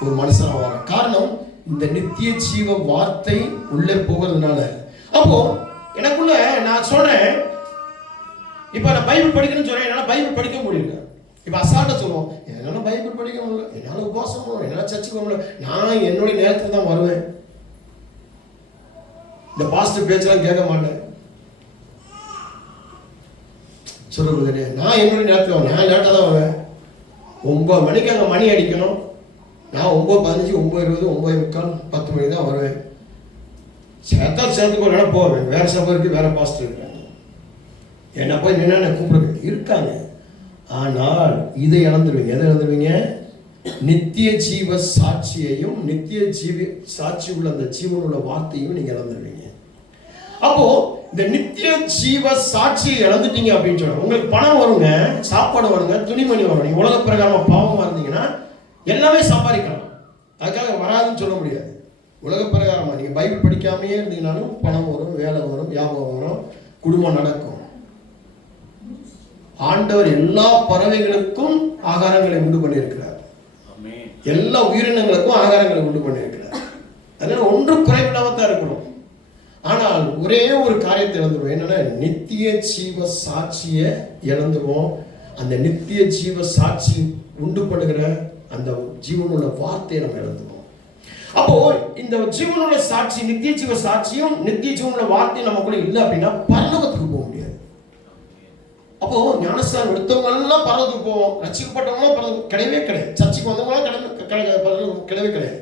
ஒரு மனுஷனா வரான். காரணம், இந்த நித்திய ஜீவ வார்த்தை உள்ளே போகிறதுனால. அப்போ எனக்குள்ள நான் சொல்றேன், இப்ப நான் பைபிள் படிக்கணும்னு சொல்றேன், என்னால பைபிள் படிக்க முடியல. இப்ப அசால்ட்டா சொல்லுவோம், என்னால பைபிள் படிக்க முடியல, என்னால உபவாசம் பண்ணணும், என்னால சர்ச்சுக்கு போக முடியல, நான் என்னுடைய நேரத்துக்கு தான் வருவேன், இந்த பாஸ்டர் பேச்செல்லாம் கேட்க மாட்டேன் சொல்லுங்க. நான் என்னுடைய நேரத்துக்கு நான் லேட்டாக தான் வருவேன். 9 மணிக்கு அங்கே மணி அடிக்கணும், நான் 9:15, 9:20, 9:45, 10 மணிக்கு தான் வருவேன். சேர்த்துக்கு ஒரு இடம் போவேன், வேற சபை இருக்கு, வேற பாஸ்டர் இருக்காங்க, என்ன போய் நின்று கூப்பிடுங்க இருக்காங்க. ஆனால் இதை இழந்துருவீங்க. எதை இழந்துருவீங்க, நித்திய ஜீவ சாட்சியையும் நித்திய ஜீவ சாட்சி உள்ள அந்த ஜீவன் உள்ள வார்த்தையும் நீங்க இழந்துருவீங்க. அப்போ இந்த நித்திய ஜீவ சாட்சியை இழந்துட்டீங்க அப்படின்னு சொல்றாங்க. உங்களுக்கு பணம் வருங்க, சாப்பாடு வருங்க, துணிமணி வரும். நீங்க உலக பிரகாரமா பாவமா இருந்தீங்கன்னா எல்லாமே சம்பாதிக்கலாம், அதுக்காக வராதுன்னு சொல்ல முடியாது. உலக பிரகாரமா நீங்க பைபிள் படிக்காமையே இருந்தீங்கன்னாலும் பணம் வரும், வேலை வரும், வியாபாரம் வரும், குடும்பம் நடக்கும். ஆண்டவர் எல்லா பறவைகளுக்கும் ஆகாரங்களை உண்டு பண்ணியிருக்கிறார், எல்லா உயிரினங்களுக்கும் ஆகாரங்களை உண்டு பண்ணியிருக்கிறார். அதனால ஒன்றும் குறைவில்லாம தான் இருக்கணும். ஆனால் ஒரே ஒரு காரியத்தை இழந்துருவோம், என்னன்னா நித்திய ஜீவ சாட்சியை இழந்துருவோம். அந்த நித்திய ஜீவ சாட்சி உண்டு பண்ணுகிற அந்த ஜீவனுள்ள வார்த்தையை நம்ம இழந்துருவோம். அப்போ இந்த ஜீவனுள்ள சாட்சி, நித்திய ஜீவ சாட்சியும் நித்திய ஜீவனுள்ள வார்த்தையும் நமக்குள்ள இல்லை அப்படின்னா பரலோகத்துக்கு போக முடியாது. அப்போ ஞானஸ்தானம் எடுத்தவங்க எல்லாம் பரலோகத்துக்கு போவோம், ரட்சிக்கப்பட்டவங்களும் பரலோகம் கிடையவே கிடையாது, சர்ச்சைக்கு வந்தவங்களாம் கிடையவே கிடையாது.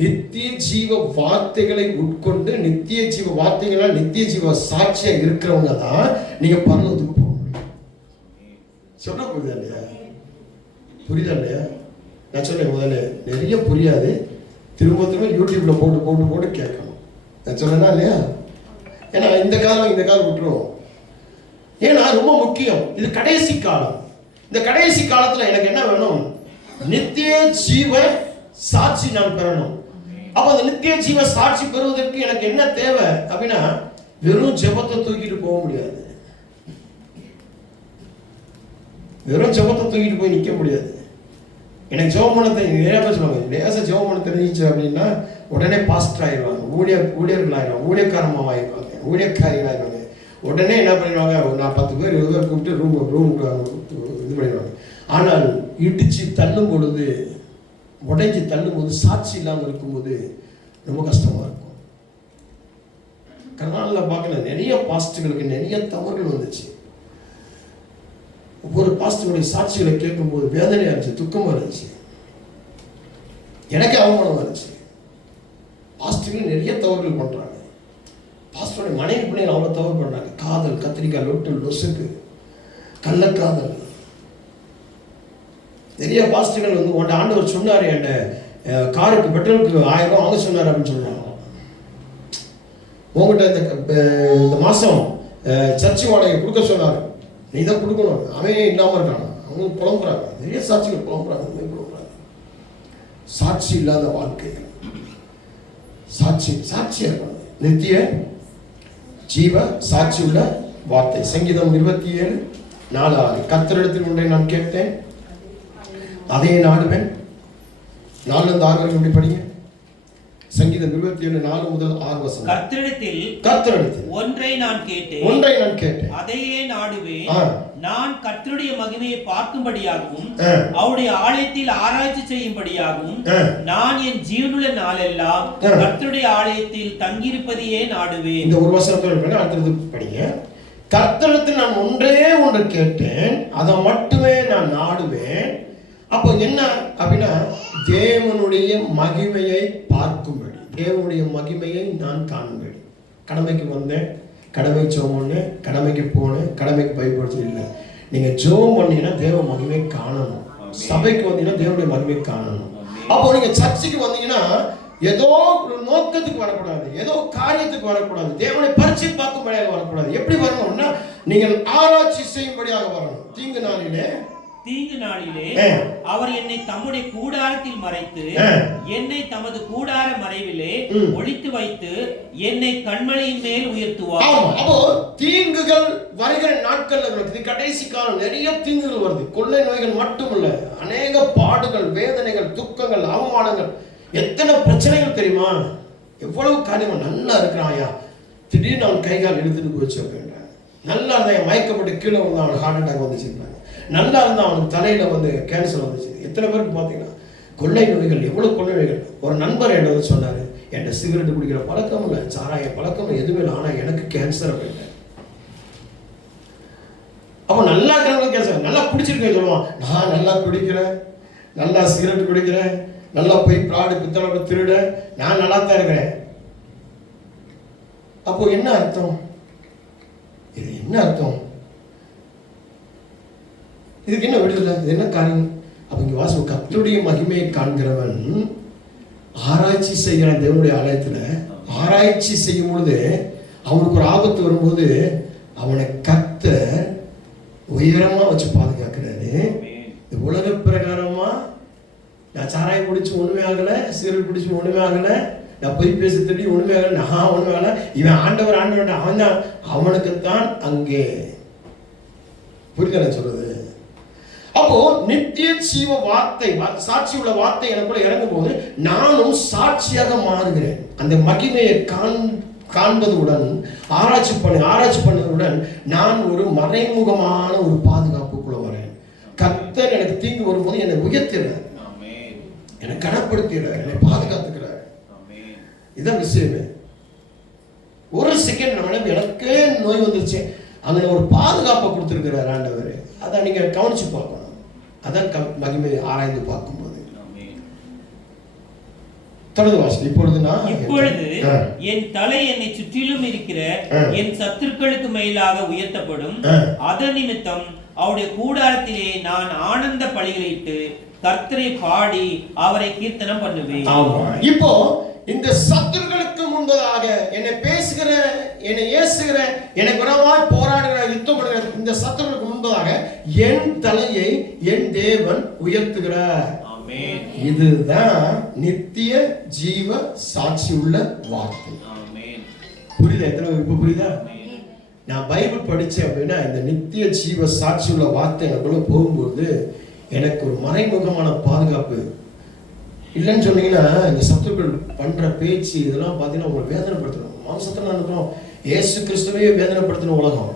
நித்திய ஜீவ வார்த்தைகளை உட்கொண்டு நித்திய ஜீவ வார்த்தைகளால் நித்திய ஜீவ சாட்சியா இருக்கிறவங்க தான் நீங்க பரலோகத்துக்கு போக முடியும். சொல்ல புரியுதா இல்லையா, புரியுதா இல்லையா? நான் சொல்றேன், முதல்ல நிறைய புரியாது, திரும்ப திரும்ப யூடியூப்ல போட்டு கேட்கணும். நான் சொன்னேன்னா இல்லையா? ஏன்னா இந்த காலம் விட்டுருவோம். ஏன்னா ரொம்ப முக்கியம். இது கடைசி காலம். இந்த கடைசி காலத்துல எனக்கு என்ன வேணும்? நித்திய ஜீவ சாட்சி நான் பெறணும். அப்ப அந்த நித்திய ஜீவ சாட்சி பெறுவதற்கு எனக்கு என்ன தேவை அப்படின்னா, வெறும் ஜெபத்தை தூக்கிட்டு போக முடியாது. வெறும் ஜெபத்தை தூக்கிட்டு போய் நிற்க முடியாது. எனக்கு ஜெபம் பண்ண நிறைய பேர் சொல்லுவாங்க, லேசா ஜெபம் பண்ண தெரிஞ்சிச்சு அப்படின்னா உடனே பாஸ்டர் ஆயிடுவாங்க, ஊழியர்கள் ஆயிடுவாங்க, ஊழியக்காரமாக ஆயிடுவாங்க, ஊழியக்காரிகள் ஆயிடுவாங்க. உடனே என்ன பண்ணிடுவாங்க, நான் 10 பேர் 20 பேர் கூப்பிட்டு ரூம் இது பண்ணிடுவாங்க. ஆனால் இடிச்சு தள்ளும் பொழுது, உடைஞ்சி தள்ளும் போது, சாட்சி இல்லாமல் இருக்கும்போது ரொம்ப கஷ்டமா இருக்கும். கர்நாடகாவில் பார்க்கல, நிறைய பாஸ்டர்களுக்கு நிறைய தவறுகள் வந்துச்சு. ஒவ்வொரு பாஸ்டருடைய சாட்சிகளை கேட்கும்போது வேதனையா இருந்துச்சு, துக்கமா இருந்துச்சு, எனக்கு அவமானமா இருந்துச்சு. பாஸ்டர்கள் நிறைய தவறுகள் பண்றாங்க. பாஸ்டருடைய மனைவி பிள்ளைகள் அவ்வளோ தவறு பண்றாங்க. காதல், கத்திரிக்காய், லொட்டு, லொசுக்கு, கள்ளக்காதல். நிறைய பாஸ்டர்கள் வந்து உன்ட ஆண்டவர் சொன்னாரு, என் காருக்கு பெட்ரோலுக்கு 1000 ரூபாய் வாங்க சொன்னார் அப்படின்னு சொல்றாங்க. உங்ககிட்ட இந்த மாசம் சர்ச்சை வாடகை கொடுக்க சொன்னார், நீ தான் கொடுக்கணும். அவன் இல்லாமல் இருக்காங்க. அவங்க புலம்புறாங்க, நிறைய சாட்சிகள் புலம்புறாங்க. சாட்சி இல்லாத வாழ்க்கை. சாட்சியா இருக்கணும். நித்திய ஜீவ சாட்சி உள்ள வார்த்தை. சங்கீதம் 27:4. கர்த்தரிடத்தில் ஒன்றை நான் கேட்டேன், அதே நாடுவேன். 4-6 வரைக்கும் இப்படி படிங்க. சங்கீதம் 27:4 முதல் 6 வசனம். கர்த்தரிடத்தில் ஒன்றை நான் கேட்டேன், அதையே நாடுவேன். நான் கர்த்தருடைய மகிமையை பார்க்கும்படியாகவும் அவருடைய ஆலயத்தில் ஆராய்ச்சி செய்யும்படியாகவும் நான் என் ஜீவனுள்ள நாளெல்லாம் கர்த்தருடைய ஆலயத்தில் தங்கியிருப்பதையே நாடுவேன். இந்த ஒரு வசனத்தோட அடுத்தது படிங்க. கர்த்தரிடத்தில் நான் ஒன்று கேட்டேன், அதை மட்டுமே நான் நாடுவேன். அப்போ என்ன அப்படின்னா, தேவனுடைய மகிமையை பார்க்கும்படி, தேவனுடைய மகிமையை நான் காணும்படி. கடமைக்கு வந்தேன், கடமை ஜெபம் பண்ணேன், கடமைக்கு போனேன், கடமைக்கு பயன்படுத்த இல்லை. நீங்க ஜெபம் பண்ணீங்கன்னா தேவ மகிமை காணணும். சபைக்கு வந்தீங்கன்னா தேவனுடைய மகிமை காணணும். அப்போ நீங்க சர்ச்சைக்கு வந்தீங்கன்னா ஏதோ ஒரு நோக்கத்துக்கு வரக்கூடாது, ஏதோ காரியத்துக்கு வரக்கூடாது, தேவனுடைய பரிச்சை பார்க்கும்படியாக வரக்கூடாது. எப்படி வரணும்னா, நீங்கள் ஆராய்ச்சி செய்யும்படியாக வரணும். தீங்கு நாளிலே அவர் என்னை தம்முடைய கூடாரத்தில் மறைத்து என்னை தமது கூடார மறைவிலே ஒளித்து வைத்து என்னை கண்மலையின் மேல் உயர்த்துவார். அப்போ தீங்குகள் வருகிற நாட்கள், கடைசி காலம் நிறைய தீங்குகள் வருது. கொள்ளை நோய்கள் மட்டுமல்ல, அநேக பாடுகள், வேதனைகள், துக்கங்கள், அவமானங்கள், எத்தனை பிரச்சனைகள் தெரியுமா? எவ்வளவு காரியங்கள். நல்லா இருக்கிறாயா, திடீர்னு அவன் கைகால் எடுத்துட்டு போச்சு அப்படின்றாங்க. நல்லா இருந்தா மயக்கப்பட்டு கீழே வந்து அவனுக்கு ஹார்ட் அட்டாக் வந்துச்சுருக்காங்க. நல்லா இருந்தால் அவனுக்கு தலையில் வந்து கேன்சர் வந்துச்சு. எத்தனை பேருக்கு பார்த்தீங்கன்னா கொள்ளை நோய்கள், எவ்வளோ கொள்ளை நோய்கள். ஒரு நண்பர் என்ன வந்து சொன்னார், என்கிட்ட சிகரெட் குடிக்கிற பழக்கம் இல்லை, சாராய பழக்கம் எதுவுமே இல்லை, ஆனால் எனக்கு கேன்சர் அப்படின்ட்டு. அப்போ நல்லா இருக்கிறவங்க கேன்சர், நல்லா குடிச்சிருக்கேன் சொல்லுவான். நான் நல்லா குடிக்கிறேன், நல்லா சிகரெட் குடிக்கிறேன், நல்லா போய் பிராடு பித்தளை திருட, நான் நல்லா தான் இருக்கிறேன். அப்போ என்ன அர்த்தம்? இது என்ன அர்த்தம்? இதுக்கு என்ன விடுதலை? இது என்ன காரியம்? அப்ப இங்க வாசம், கர்த்தருடைய மகிமையை காண்கிறவன் ஆராய்ச்சி செய்கிறான். தேவனுடைய ஆலயத்துல ஆராய்ச்சி செய்யும் பொழுது அவனுக்கு ஒரு ஆபத்து வரும்போது அவனை கர்த்தர் உயரமா வச்சு பாதுகாக்கிறாரு. உலக பிரகாரமா நான் சாராயம் குடிச்சு ஒண்ணுமே ஆகல, சிகரெட் குடிச்சு ஒண்ணுமே ஆகல, நான் போய் பேச திட்டி ஒண்ணுமே ஆகல, நான் ஒண்ணுமே ஆகல, இவன் ஆண்டவர் அவன் தான், அவனுக்குத்தான் அங்கே. புரியுதா சொல்றது? அப்போ நித்திய ஜீவ வார்த்தை, சாட்சி உள்ள வார்த்தை எனக்குள்ள இறங்கும் போது நானும் சாட்சியாக மாறுகிறேன். அந்த மகிமையை காண்பதுடன் ஆராய்ச்சி பண்ணதுடன் நான் ஒரு மறைமுகமான ஒரு பாதுகாப்புக்குள்ள வரேன். கர்த்தர் எனக்கு தீங்கு வரும்போது என்னை உயர்த்துகிறார், என்னை கனப்படுத்துகிறார், என்னை பாதுகாத்துக்கிறார். இதான் விஷயமே. ஒரு செகண்ட் நம்ம எனக்கே நோய் வந்துருச்சு, அங்கே ஒரு பாதுகாப்பை கொடுத்துருக்கிறார் ஆண்டவர். அதை நீங்க கவனிச்சு பார்க்கணும். அதான் மகிமையை ஆராய்ந்து பார்க்கும்போது தொடர்ந்து வாசி. இப்பொழுது என் தலை என்னை சுற்றிலும் இருக்கிற என் சத்துருக்களுக்கு மேலாக உயர்த்தப்படும். அதன் நிமித்தம் அவருடைய கூடாரத்திலே நான் ஆனந்த பலிகளிட்டு கர்த்தரை பாடி அவரை கீர்த்தனம் பண்ணுவேன். இப்போ இந்த சத்துருக்களுக்கு முன்பதாக என்னை பேசுகிற, என்னை ஏசுகிற, எனக்கு விரோதமாய் போராடுகிற, யுத்தம் பண்ணுகிற இந்த சத்துருக்களுக்கு முன்பதாக என் தலையை என் தேவன் உயர்த்துகிறார். இதுதான் நித்திய ஜீவ சாட்சி உள்ள வார்த்தை. புரியுதா? எத்தனை இப்ப புரியுதா? நான் பைபிள் படிச்சேன் அப்படின்னா இந்த நித்திய ஜீவ சாட்சி உள்ள வார்த்தை எனக்குள்ள போகும்போது எனக்கு ஒரு மறைமுகமான பாதுகாப்பு. இல்லைன்னு சொன்னீங்கன்னா இந்த சத்துருக்கள் பண்ற பேச்சு இதெல்லாம் பார்த்தீங்கன்னா உங்களை வேதனைப்படுத்தணும். மாம்சத்தில் நினைக்கிறோம் ஏசு கிறிஸ்துவே வேதனைப்படுத்தின உலகம்,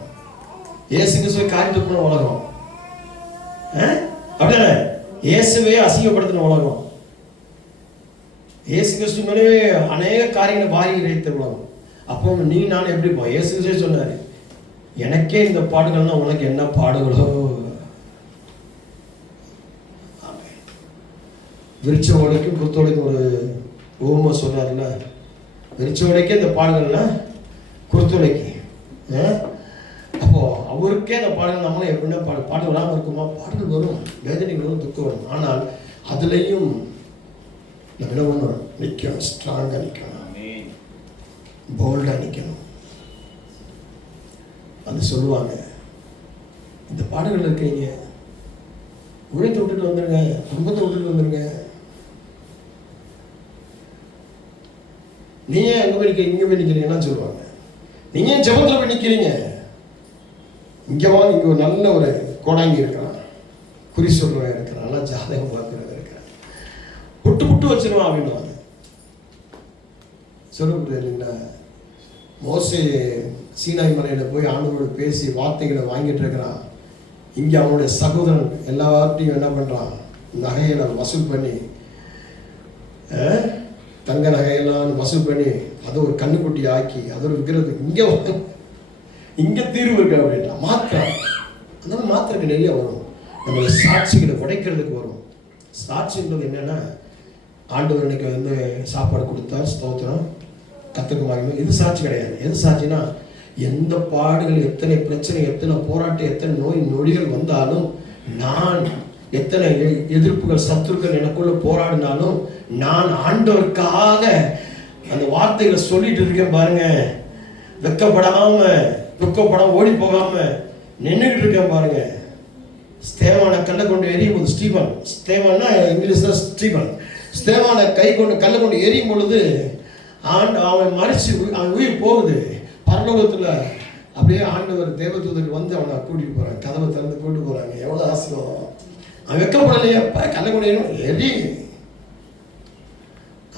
ஏசு கிறிஸ்துவை காரியத்துக்குள்ள உலகம், அப்படின்னா இயேசுவே அசிங்கப்படுத்தின உலகம், இயேசு கிறிஸ்து மேலே அநேக காரியங்களை வாரி இறைத்த உலகம். அப்போ நீ நான் எப்படி போ? இயேசு கிறிஸ்துவே சொன்னாரு, எனக்கே இந்த பாடுகள்னா உனக்கு என்ன பாடுகளோ. விரிச்ச ஓடைக்கும் குருத்தோடைக்கும் ஒரு ஓம சொன்னார்ல, விரிச்ச ஓடைக்கே இந்த பாடுகள்னா குருத்தோடைக்கு. அப்போ அவருக்கே அந்த பாடல் நம்மளும் எப்படின்னா பாடல் வராமல் இருக்குமா? பாடல் வரும், வேதனைகள் வரும், துக்கம் வரும். ஆனால் அதுலேயும் நம்ம என்ன பண்ணணும்? நிற்கணும், ஸ்ட்ராங்காக நிற்கணும், போல்டாக நிற்கணும். அது சொல்லுவாங்க, இந்த பாடல்கள் இருக்கீங்க, உழைத்து விட்டுட்டு வந்துருங்க, குடும்பத்தை விட்டுட்டு வந்துருங்க. நீ ஏன் அங்கே போய் நிற்க, இங்கே போய் நிற்கிறீங்கன்னா சொல்லுவாங்க. நீங்க ஏன் ஜபத்தில் போய் நிற்கிறீங்க? இங்கே வாங்க, இங்கே ஒரு நல்ல ஒரு கோடாங்கி இருக்கிறான், குறி சொல்றவன் இருக்கிறான், நல்லா ஜாதகம் பார்க்கிறவன் இருக்கிறான், புட்டு புட்டு வச்சிருவான் அப்படின்னு சொல்லுறது இல்லைங்களா? மோசே சீனாய் மலையில் போய் ஆண்டவரோடு பேசி வார்த்தைகளை வாங்கிட்டு இருக்கிறான். இங்கே அவனுடைய சகோதரன் எல்லாத்தையும் என்ன பண்ணுறான்? நகைகளை வசூல் பண்ணி, தங்க நகையெல்லாம் வசூல் பண்ணி அதை ஒரு கண்ணுக்குட்டி ஆக்கி அதை ஒரு விற்கிறது. இங்கே தீர்வு இருக்கு அப்படின்னா மாத்திரம் அந்த மாத்திரக்கு நிறைய வரும். நம்மளோட சாட்சிகளை உடைக்கிறதுக்கு வரும். சாட்சின்றது என்னன்னா, ஆண்டவர் இன்னைக்கு வந்து சாப்பாடு கொடுத்தா ஸ்தோத்திரம், கத்துக்கு மகிமை, இது சாட்சி கிடையாது. எது சாட்சினா, எந்த பாடுகள், எத்தனை பிரச்சனை, எத்தனை போராட்டம், எத்தனை நோய் நொடிகள் வந்தாலும், நான் எத்தனை எதிர்ப்புகள் சத்துருக்கள் எனக்குள்ள போராடினாலும், நான் ஆண்டவருக்காக அந்த வார்த்தைகளை சொல்லிட்டு இருக்கேன் பாருங்க. வெக்கப்படாம துக்கப்படாம ஓடி போகாம நின்றுகிட்டு இருக்கேன் பாருங்க. ஸ்தேவானை கல்லை கொண்டு எரியும் போது, ஸ்தேவான்னா இங்கிலீஷ்ல ஸ்டீபன், ஸ்தேவானை கை கொண்டு கல்லை கொண்டு எரியும் பொழுது அவன் மறிச்சு அவன் உயிர் போகுது. பரலோகத்தில் அப்படியே ஆண்டவர் தேவதூதர்கள் வந்து அவனை கூட்டிட்டு போறாங்க, கதவை திறந்து கூட்டிட்டு போறாங்க. எவ்வளவு ஆசீர்வாதம்! அவன் வெக்கப்படலையே, கல்லை கொண்டு எரி.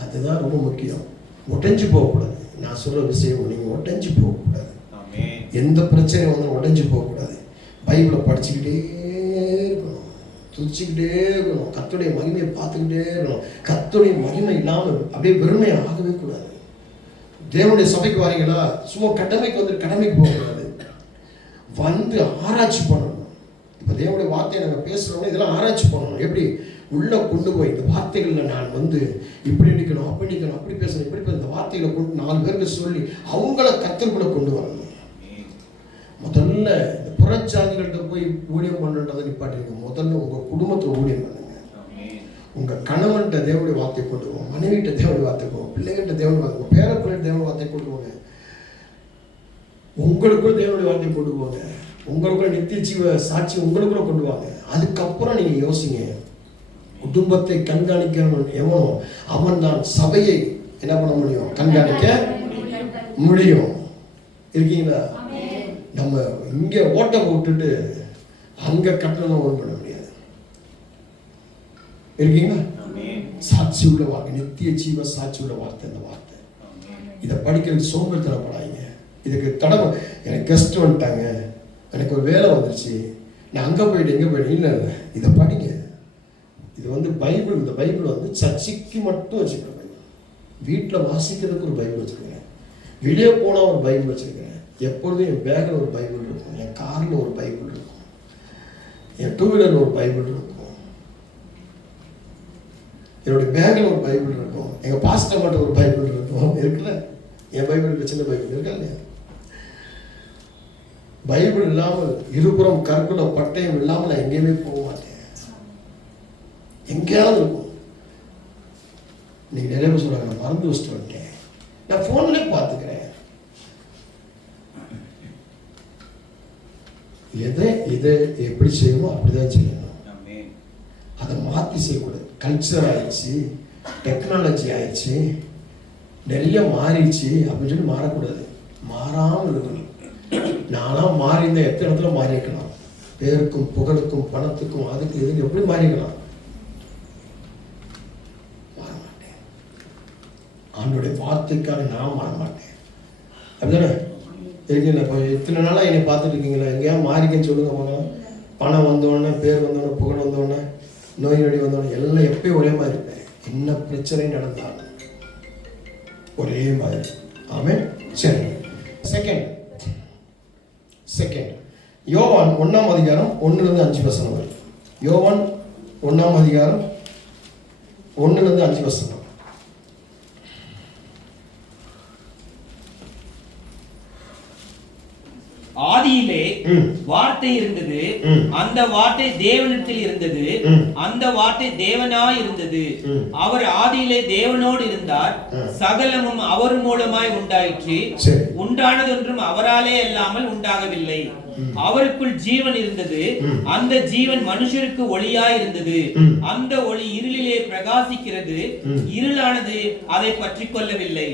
அதுதான் ரொம்ப முக்கியம். ஒட்டஞ்சு போகக்கூடாது. நான் சொல்ற விஷயம் நீங்க ஒட்டஞ்சு போகக்கூடாது. எந்த பிரச்சனையும் வந்து உடஞ்சி போகக்கூடாது. பைபிளை படிச்சுக்கிட்டே இருக்கணும், துதிச்சுக்கிட்டே இருக்கணும், கர்த்தருடைய மகிமையை பார்த்துக்கிட்டே இருக்கணும். கர்த்தருடைய மகிமை இல்லாமல் அப்படியே வெறுமை ஆகவே கூடாது. தேவனுடைய சபைக்கு வரீங்களா, சும்மா கடமைக்கு வந்து கடமைக்கு போகக்கூடாது, வந்து ஆராய்ச்சி பண்ணணும். இப்போ தேவனுடைய வார்த்தையை நாங்கள் பேசுகிறோம்னா இதெல்லாம் ஆராய்ச்சி பண்ணணும். எப்படி உள்ளே கொண்டு போய் இந்த வார்த்தைகளில் நான் வந்து இப்படி நிற்கணும், அப்படி நிற்கணும், அப்படி பேசணும், இப்படி பேசணும், இந்த வார்த்தைகளை கொண்டு 4 பேருக்கு சொல்லி அவங்கள கர்த்தருக்குள்ள கொண்டு வரணும். முதல்ல இந்த புறச்சாதிகள்கிட்ட போய் ஊழியம் பண்ணுன்றதை நிப்பாட்டிங்க. முதல்ல உங்கள் குடும்பத்தை ஊழியம் பண்ணுங்க. உங்கள் கணவன்கிட்ட தேவனுடைய வார்த்தை கொண்டு போங்க, மனைவிட்ட தேவனுடைய வார்த்தை போங்க, பிள்ளைகிட்ட தேவனுடைய வார்த்தை போங்க, பேர பிள்ளை தேவனுடைய வார்த்தை கொண்டு போங்க, உங்களுக்குள்ள தேவனுடைய வார்த்தை கொண்டு போங்க, உங்களுக்குள்ள நித்திய ஜீவ சாட்சி உங்களுக்குள்ள கொண்டு வாங்க. அதுக்கப்புறம் நீங்கள் யோசிங்க, குடும்பத்தை கண்காணிக்கிறவன் எவனோ அவன் தான் சபையை என்ன பண்ண முடியும்? கண்காணிக்க முடியும். இருக்கீங்களா? நம்ம இங்கே ஓட்ட போட்டுட்டு அங்கே கட்டணம் ஒன்றும் பண்ண முடியாது. இருக்கீங்களா? சாட்சி உள்ள வார்த்தை, நித்திய ஜீவ சாட்சி உள்ள வார்த்தை. இந்த வார்த்தை இதை படிக்கிறதுக்கு சோம்பேறித்தனப்படாதீங்க. இதுக்கு தடவை எனக்கு கெஸ்ட் வந்துட்டாங்க, எனக்கு ஒரு வேலை வந்துருச்சு, நான் அங்கே போயிட்டு எங்கே போயிட்டு, இல்லை இல்லை, இதை படிங்க. இது வந்து பைபிள். இந்த பைபிள் வந்து சர்ச்சைக்கு மட்டும் வச்சுக்கிறேன். வீட்டில் வாசிக்கிறதுக்கு ஒரு பைபிள் வச்சுருக்கேன், வெளியே போனால் ஒரு பைபிள் வச்சுருக்கேன். எப்பொழுதும் என் பேக்கில் ஒரு பைபிள் இருக்கும், என் காரில் ஒரு பைபிள் இருக்கும், என் 2 வீலரில் ஒரு பைபிள் இருக்கும். என்னுடைய பேக்கில் ஒரு பைபிள் இருக்கும், எங்கள் பாஸ்டர் மட்டும் ஒரு பைபிள் இருக்கும். இருக்குல்ல, என் பைபிள் சின்ன பைபிள் இருக்கா இல்லையா? பைபிள் இல்லாமல் இருபுறம் கற்குள்ள பட்டயம் இல்லாமல் நான் எங்கேயுமே போக மாட்டேன். எங்கேயாவது இருக்கும். இன்னைக்கு நிறைய பேர் சொல்றாங்க, நான் மறந்து வச்சுட்டு வந்துட்டேன், நான் போன்ல பார்த்துக்கிறேன். எதை எப்படி செய்யணுமோ அப்படிதான் செய்யணும். அதை மாற்றி செய்யக்கூடாது. கல்ச்சர் ஆயிடுச்சு, டெக்னாலஜி ஆயிடுச்சு, நிறைய மாறிடுச்சு அப்படின்னு சொல்லி மாறக்கூடாது. மாறாமல் இருக்கணும். நானும் மாறி இந்த எத்தனை இடத்துல மாறி இருக்கலாம். பேருக்கும் புகழுக்கும் பணத்துக்கும் அதுக்கு இதுக்கு எப்படி மாறிக்கலாம்? மாற மாட்டேன். ஆண்டோடைய வார்த்தைக்காக நான் மாற மாட்டேன். அப்படிதானே இருக்கீங்களா? இப்போ இத்தனை நாளாக என்னை பார்த்துட்டு இருக்கீங்களா? எங்கேயாவது மாறிக்கன்னு சொல்லுங்க போகலாம். பணம் வந்தோடனே, பேர் வந்தோடனே, புகழ் வந்தோடனே, நோய் நொடி வந்தோடனே எல்லாம் எப்பயும் ஒரே மாதிரி இருப்பேன். என்ன பிரச்சனை நடந்தாலும் ஒரே மாதிரி. ஆமென். சரி, செகண்ட் யோவான் 1ஆம் அதிகாரம் 1-5 வசனம் வரை. யோவான் 1ஆம் அதிகாரம் 1-5 வசனம். ஆதியிலே வார்த்தை இருந்தது, அந்த வார்த்தை தேவனிடத்தில் இருந்தது, அந்த வார்த்தை தேவனாய் இருந்தது. அவர் ஆதியிலே தேவனோடு இருந்தார். சகலமும் அவர் மூலமாய் உண்டாயிற்று. உண்டானதொன்றும் அவராலே அல்லாமல் உண்டாகவில்லை. அவருக்குள் ஜீவன் இருந்தது, அந்த ஜீவன் மனுஷருக்கு ஒளியாய் இருந்தது. அந்த ஒளி இருளிலே பிரகாசிக்கிறது, இருளானது அதை பற்றி கொள்ளவில்லை.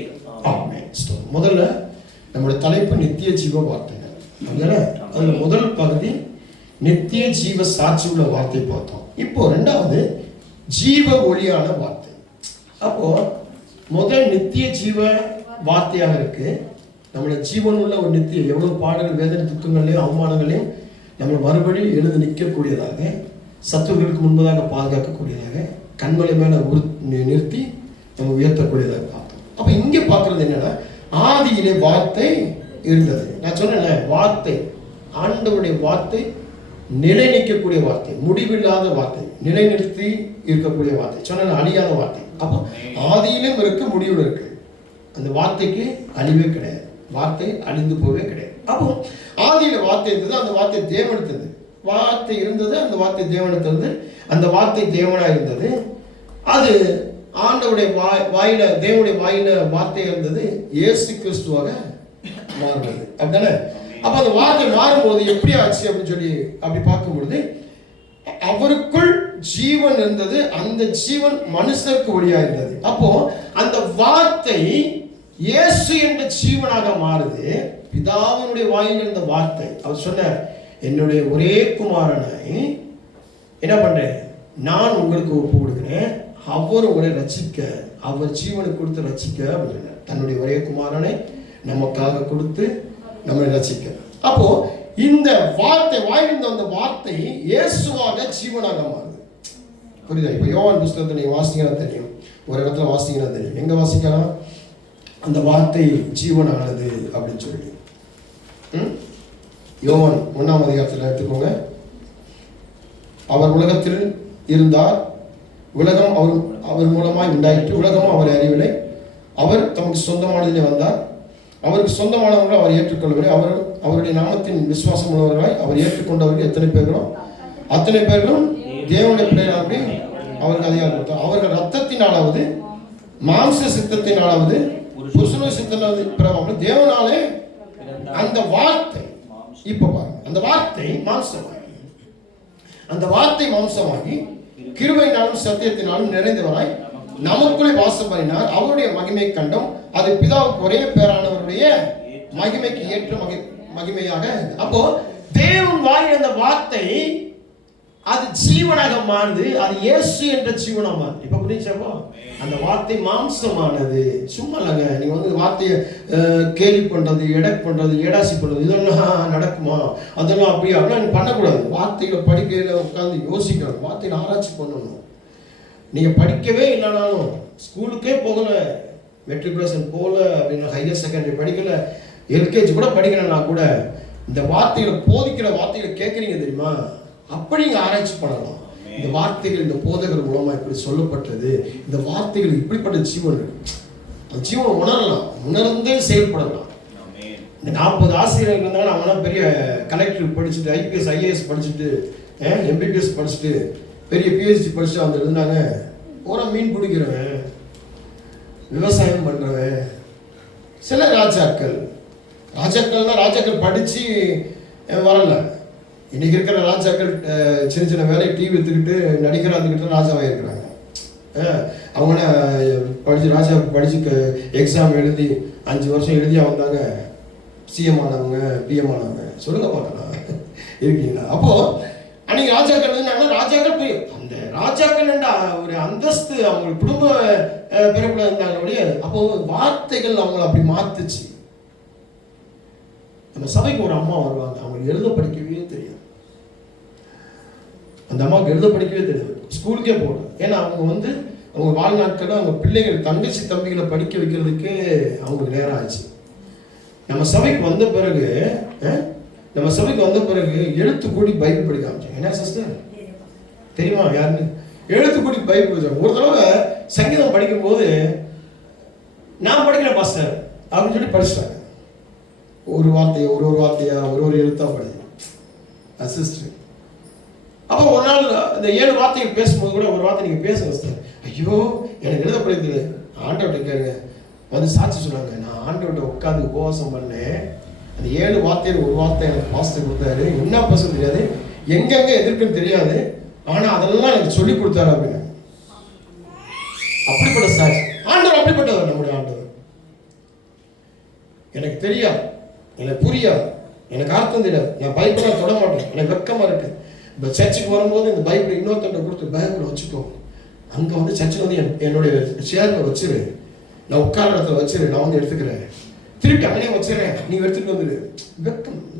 முதல்ல நம்முடைய தலைப்பு நித்திய ஜீவ வார்த்தை. அதுல முதல் பகுதி நித்திய ஜீவ சாட்சி உள்ள வார்த்தை பார்த்தோம். இப்போ ரெண்டாவது ஜீவ ஒளியான வார்த்தை. அப்போ முதல் நித்திய ஜீவ வார்த்தையாக இருக்கு. நம்மளோட ஜீவன் உள்ள ஒரு நித்திய, எவ்வளவு பாடங்கள், வேதனை, துக்கங்களையும் அவமானங்களையும் நம்ம மறுபடியும் எழுந்து நிற்கக்கூடியதாக, சத்துருக்களுக்கு முன்பதாக பாதுகாக்கக்கூடியதாக, கண்மலை மேல நிறுத்தி நம்ம உயர்த்தக்கூடியதாக பார்த்தோம். அப்ப இங்க பார்க்கறது என்னன்னா, ஆதியிலே வார்த்தை இருந்தது. நான் சொன்னேன்ல, வார்த்தை, ஆண்டவருடைய வார்த்தை நிலை நிற்கக்கூடிய வார்த்தை, முடிவில்லாத வார்த்தை, நிலைநிறுத்தி இருக்கக்கூடிய வார்த்தை, சொன்ன அழியாத வார்த்தை. அப்போ ஆதியிலும் இருக்கு, முடிவில் இருக்கு. அந்த வார்த்தைக்கு அழிவே கிடையாது. வார்த்தை அழிந்து போவே கிடையாது. அப்போ ஆதியில வார்த்தை இருந்தது, அந்த வார்த்தை தேவனித்தது. வார்த்தை இருந்தது, அந்த வார்த்தை தேவனித்தது. அந்த வார்த்தை தேவனா இருந்தது. அது ஆண்டவருடைய வாயில, தேவனுடைய வாயில வார்த்தை இருந்தது, இயேசு கிறிஸ்துவாக மாறுறது. அப்படிதானே? அப்ப அந்த வார்த்தை மாறும்போது எப்படி ஆச்சு அப்படின்னு சொல்லி அப்படி பார்க்கும்பொழுது, அவருக்குள் ஜீவன் இருந்தது, அந்த ஜீவன் மனுஷருக்கு ஒளியா இருந்தது. அப்போ அந்த வார்த்தை இயேசு என்ற ஜீவனாக மாறுது. பிதாவினுடைய வாயில் இருந்த வார்த்தை, அவர் சொன்னார், என்னுடைய ஒரே குமாரனை என்ன பண்றேன், நான் உங்களுக்கு ஒப்பு கொடுக்கிறேன், அவர் உங்களை ரட்சிக்க, அவர் ஜீவனுக்கு கொடுத்து ரட்சிக்க அப்படின்னு தன்னுடைய ஒரே குமாரனை நமக்காக கொடுத்து நம்மளை ரட்சிக்க. அப்போ இந்த வார்த்தை, வாயிலிருந்து அந்த வார்த்தை இயேசுவாக ஜீவனாக மாறுது. புரியுதா? இப்போ யோவான் புஸ்தகத்தை நீங்க வாசிங்கன்னா தெரியும், ஒரு இடத்துல வாசிங்கன்னா தெரியும். எங்க வாசிக்கலாம்? அந்த வார்த்தை ஜீவனானது அப்படின்னு சொல்லி யோவான் 1ஆம் அதிகாரத்தில் எடுத்துக்கோங்க. அவர் உலகத்தில் இருந்தார், உலகம் அவர் மூலமாய் உண்டாயிற்று, உலகமும் அவரை அறிவில்லை. அவர் தமக்கு சொந்தமானதிலே வந்தார், அவருக்கு சொந்தமானவர்கள் அவர் ஏற்றுக்கொள்ளவில்லை. அவருடைய நாமத்தின் விசுவாசம் உள்ளவர்களாய் அவர் ஏற்றுக்கொண்டவர்கள் எத்தனை பேர்களும் அத்தனை பேர்களும் தேவனுடைய பிள்ளைகளாக அவருக்கு அதிகாரம் கொடுத்தார். அவர்கள் ரத்தத்தினாலாவது மாம்ச சித்தத்தினாலாவது புருஷனுடைய சித்தத்தினாலும் தேவனாலே அந்த வார்த்தை, இப்ப பாருங்க, அந்த வார்த்தை மாம்சமாகி கிருபையினாலும் சத்தியத்தினாலும் நிறைந்தவராய் நமக்குள்ளே வாசம் பண்ணினார். அவருடைய மகிமை கண்டோம், அது பிதாவுக்கு ஒரே பேரானவருடைய மகிமைக்கு ஏற்ற மகிமையாக. அப்போ தேவன் வாயில் அந்த வார்த்தை அது ஜீவனாக மாறுது, அது இயேசு என்ற ஜீவனாக மாறுது. இப்ப புரிஞ்சப்போ அந்த வார்த்தை மாம்சமானது. சும்மா இல்லைங்க, நீங்க வந்து வார்த்தையை கேலி பண்றது, எடை பண்றது, ஏடாசி பண்றது, இதெல்லாம் நடக்குமா, அதெல்லாம் அப்படியே அப்படிலாம் பண்ணக்கூடாது. வார்த்தைகளை படிக்கையில உட்காந்து யோசிக்கணும், வார்த்தையில ஆராய்ச்சி பண்ணணும். நீங்க படிக்கவே இல்லைனாலும், ஸ்கூலுக்கே போகல, மெட்ரிகுலேஷன் போகல அப்படின்னா, ஹையர் செகண்டரி படிக்கல, எல்கேஜி கூட படிக்கணும்னா கூட இந்த வார்த்தைகளை, போதிக்கிற வார்த்தைகளை கேட்குறீங்க தெரியுமா, அப்படி நீங்க ஆராய்ச்சி பண்ணலாம். இந்த வார்த்தைகள் இந்த போதகர் மூலமா இப்படி சொல்லப்பட்டது, இந்த வார்த்தைகள் இப்படிப்பட்ட ஜீவன் இருக்கு. அந்த ஜீவன் உணரலாம், உணர்ந்தே செயல்படலாம். இந்த 40 ஆசிரியர்கள் இருந்தாலும் அவனா பெரிய கலெக்டர் படிச்சுட்டு, IPS IAS படிச்சுட்டு, MBBS படிச்சுட்டு, பெரிய PhD படிச்சுட்டு அவங்க இருந்தாங்க. பூரா மீன் பிடிக்கிறவன், விவசாயம் பண்றவன், சில ராஜாக்கள் படிச்சு வரல. இன்னைக்கு இருக்கிற ராஜாக்கள் சின்ன சின்ன வேலையை டிவி எடுத்துக்கிட்டு நடிகராக இருந்துக்கிட்டு ராஜாவாக இருக்கிறாங்க. அவங்க படிச்சு எக்ஸாம் எழுதி 5 வருஷம் எழுதியா வந்தாங்க, CM ஆனவங்க, PM ஆனவங்க. சொல்லுங்க பார்க்கலாம், இருக்கீங்களா? அப்போ அன்னைக்கு ராஜாக்கள் போய் அந்த ராஜாக்கள் ஒரு அந்தஸ்து அவங்க குடும்ப பிறப்புல இருந்தாங்களுடைய. அப்போ வார்த்தைகள் அவங்களை அப்படி மாத்துச்சு. நம்ம சபைக்கு ஒரு அம்மா வருவாங்க, அவங்களுக்கு எழுத படிக்கவே தெரியாது. அந்த அம்மாவுக்கு எழுத படிக்கவே தெரியாது, ஸ்கூலுக்கே போகல. ஏன்னா அவங்க வாழ்நாட்கள் அவங்க பிள்ளைகள் தங்கச்சி தம்பிகளை படிக்க வைக்கிறதுக்கு அவங்களுக்கு நேரம் ஆச்சு. நம்ம சபைக்கு வந்த பிறகு எழுத்து கூடி பைபிள் படிக்க ஆரம்பிச்சாங்க. என்ன சிஸ்டர் தெரியுமா யாருன்னு? எழுத்து கூடி பைபிள் படிச்சாங்க. ஒரு தடவை சங்கீதம் படிக்கும்போது நான் படிக்கிற பாஸ்டர் அப்படின்னு சொல்லி படிச்சிட்டாங்க. ஒரு வார்த்தையா ஒரு எழுத்தா படிச்சேன் சிஸ்டர். அப்போ ஒரு நாள் இந்த 7 வார்த்தைகள் பேசும்போது கூட ஒரு வார்த்தை நீங்க பேசுங்க சிஸ்டர். ஐயோ எனக்கு எழுத படிக்கிறது, ஆண்டவர்கிட்ட கேளுங்க வந்து சாட்சி சொன்னாங்க. நான் ஆண்டவர்கிட்ட உட்காந்து உபவாசம் பண்ணேன். அந்த 7 வார்த்தையில் ஒரு வார்த்தை எனக்கு பாஸ்டர் கொடுத்தாரு. என்ன பேச தெரியாது, எங்கெங்க எதிர்க்குன்னு தெரியாது, ஆனா அதெல்லாம் எனக்கு சொல்லி கொடுத்தாரு அப்படின்னு. அப்படிப்பட்ட சாட்சி ஆண்டவர், அப்படிப்பட்டவர் நம்முடைய ஆண்டவர். எனக்கு தெரியாது, எனக்கு புரியாது, எனக்கு அர்த்தம் தெரியாது, நான் பைபிளை தொட மாட்டேன், எனக்கு வெக்கமா இருக்கு. இப்போ சர்ச்சுக்கு வரும்போது இந்த பைபிள் இன்னொருத்தண்ட கொடுத்து பைபிளை வச்சுக்கோ, அங்கே சர்ச்சில் என்னுடைய சேர்ல வச்சிரு, நான் உட்கார இடத்துல வச்சிரு, நான் எடுத்துக்கிறேன், திருப்பி அங்கேயே வச்சிடறேன், நீ எடுத்துட்டு வந்துடு.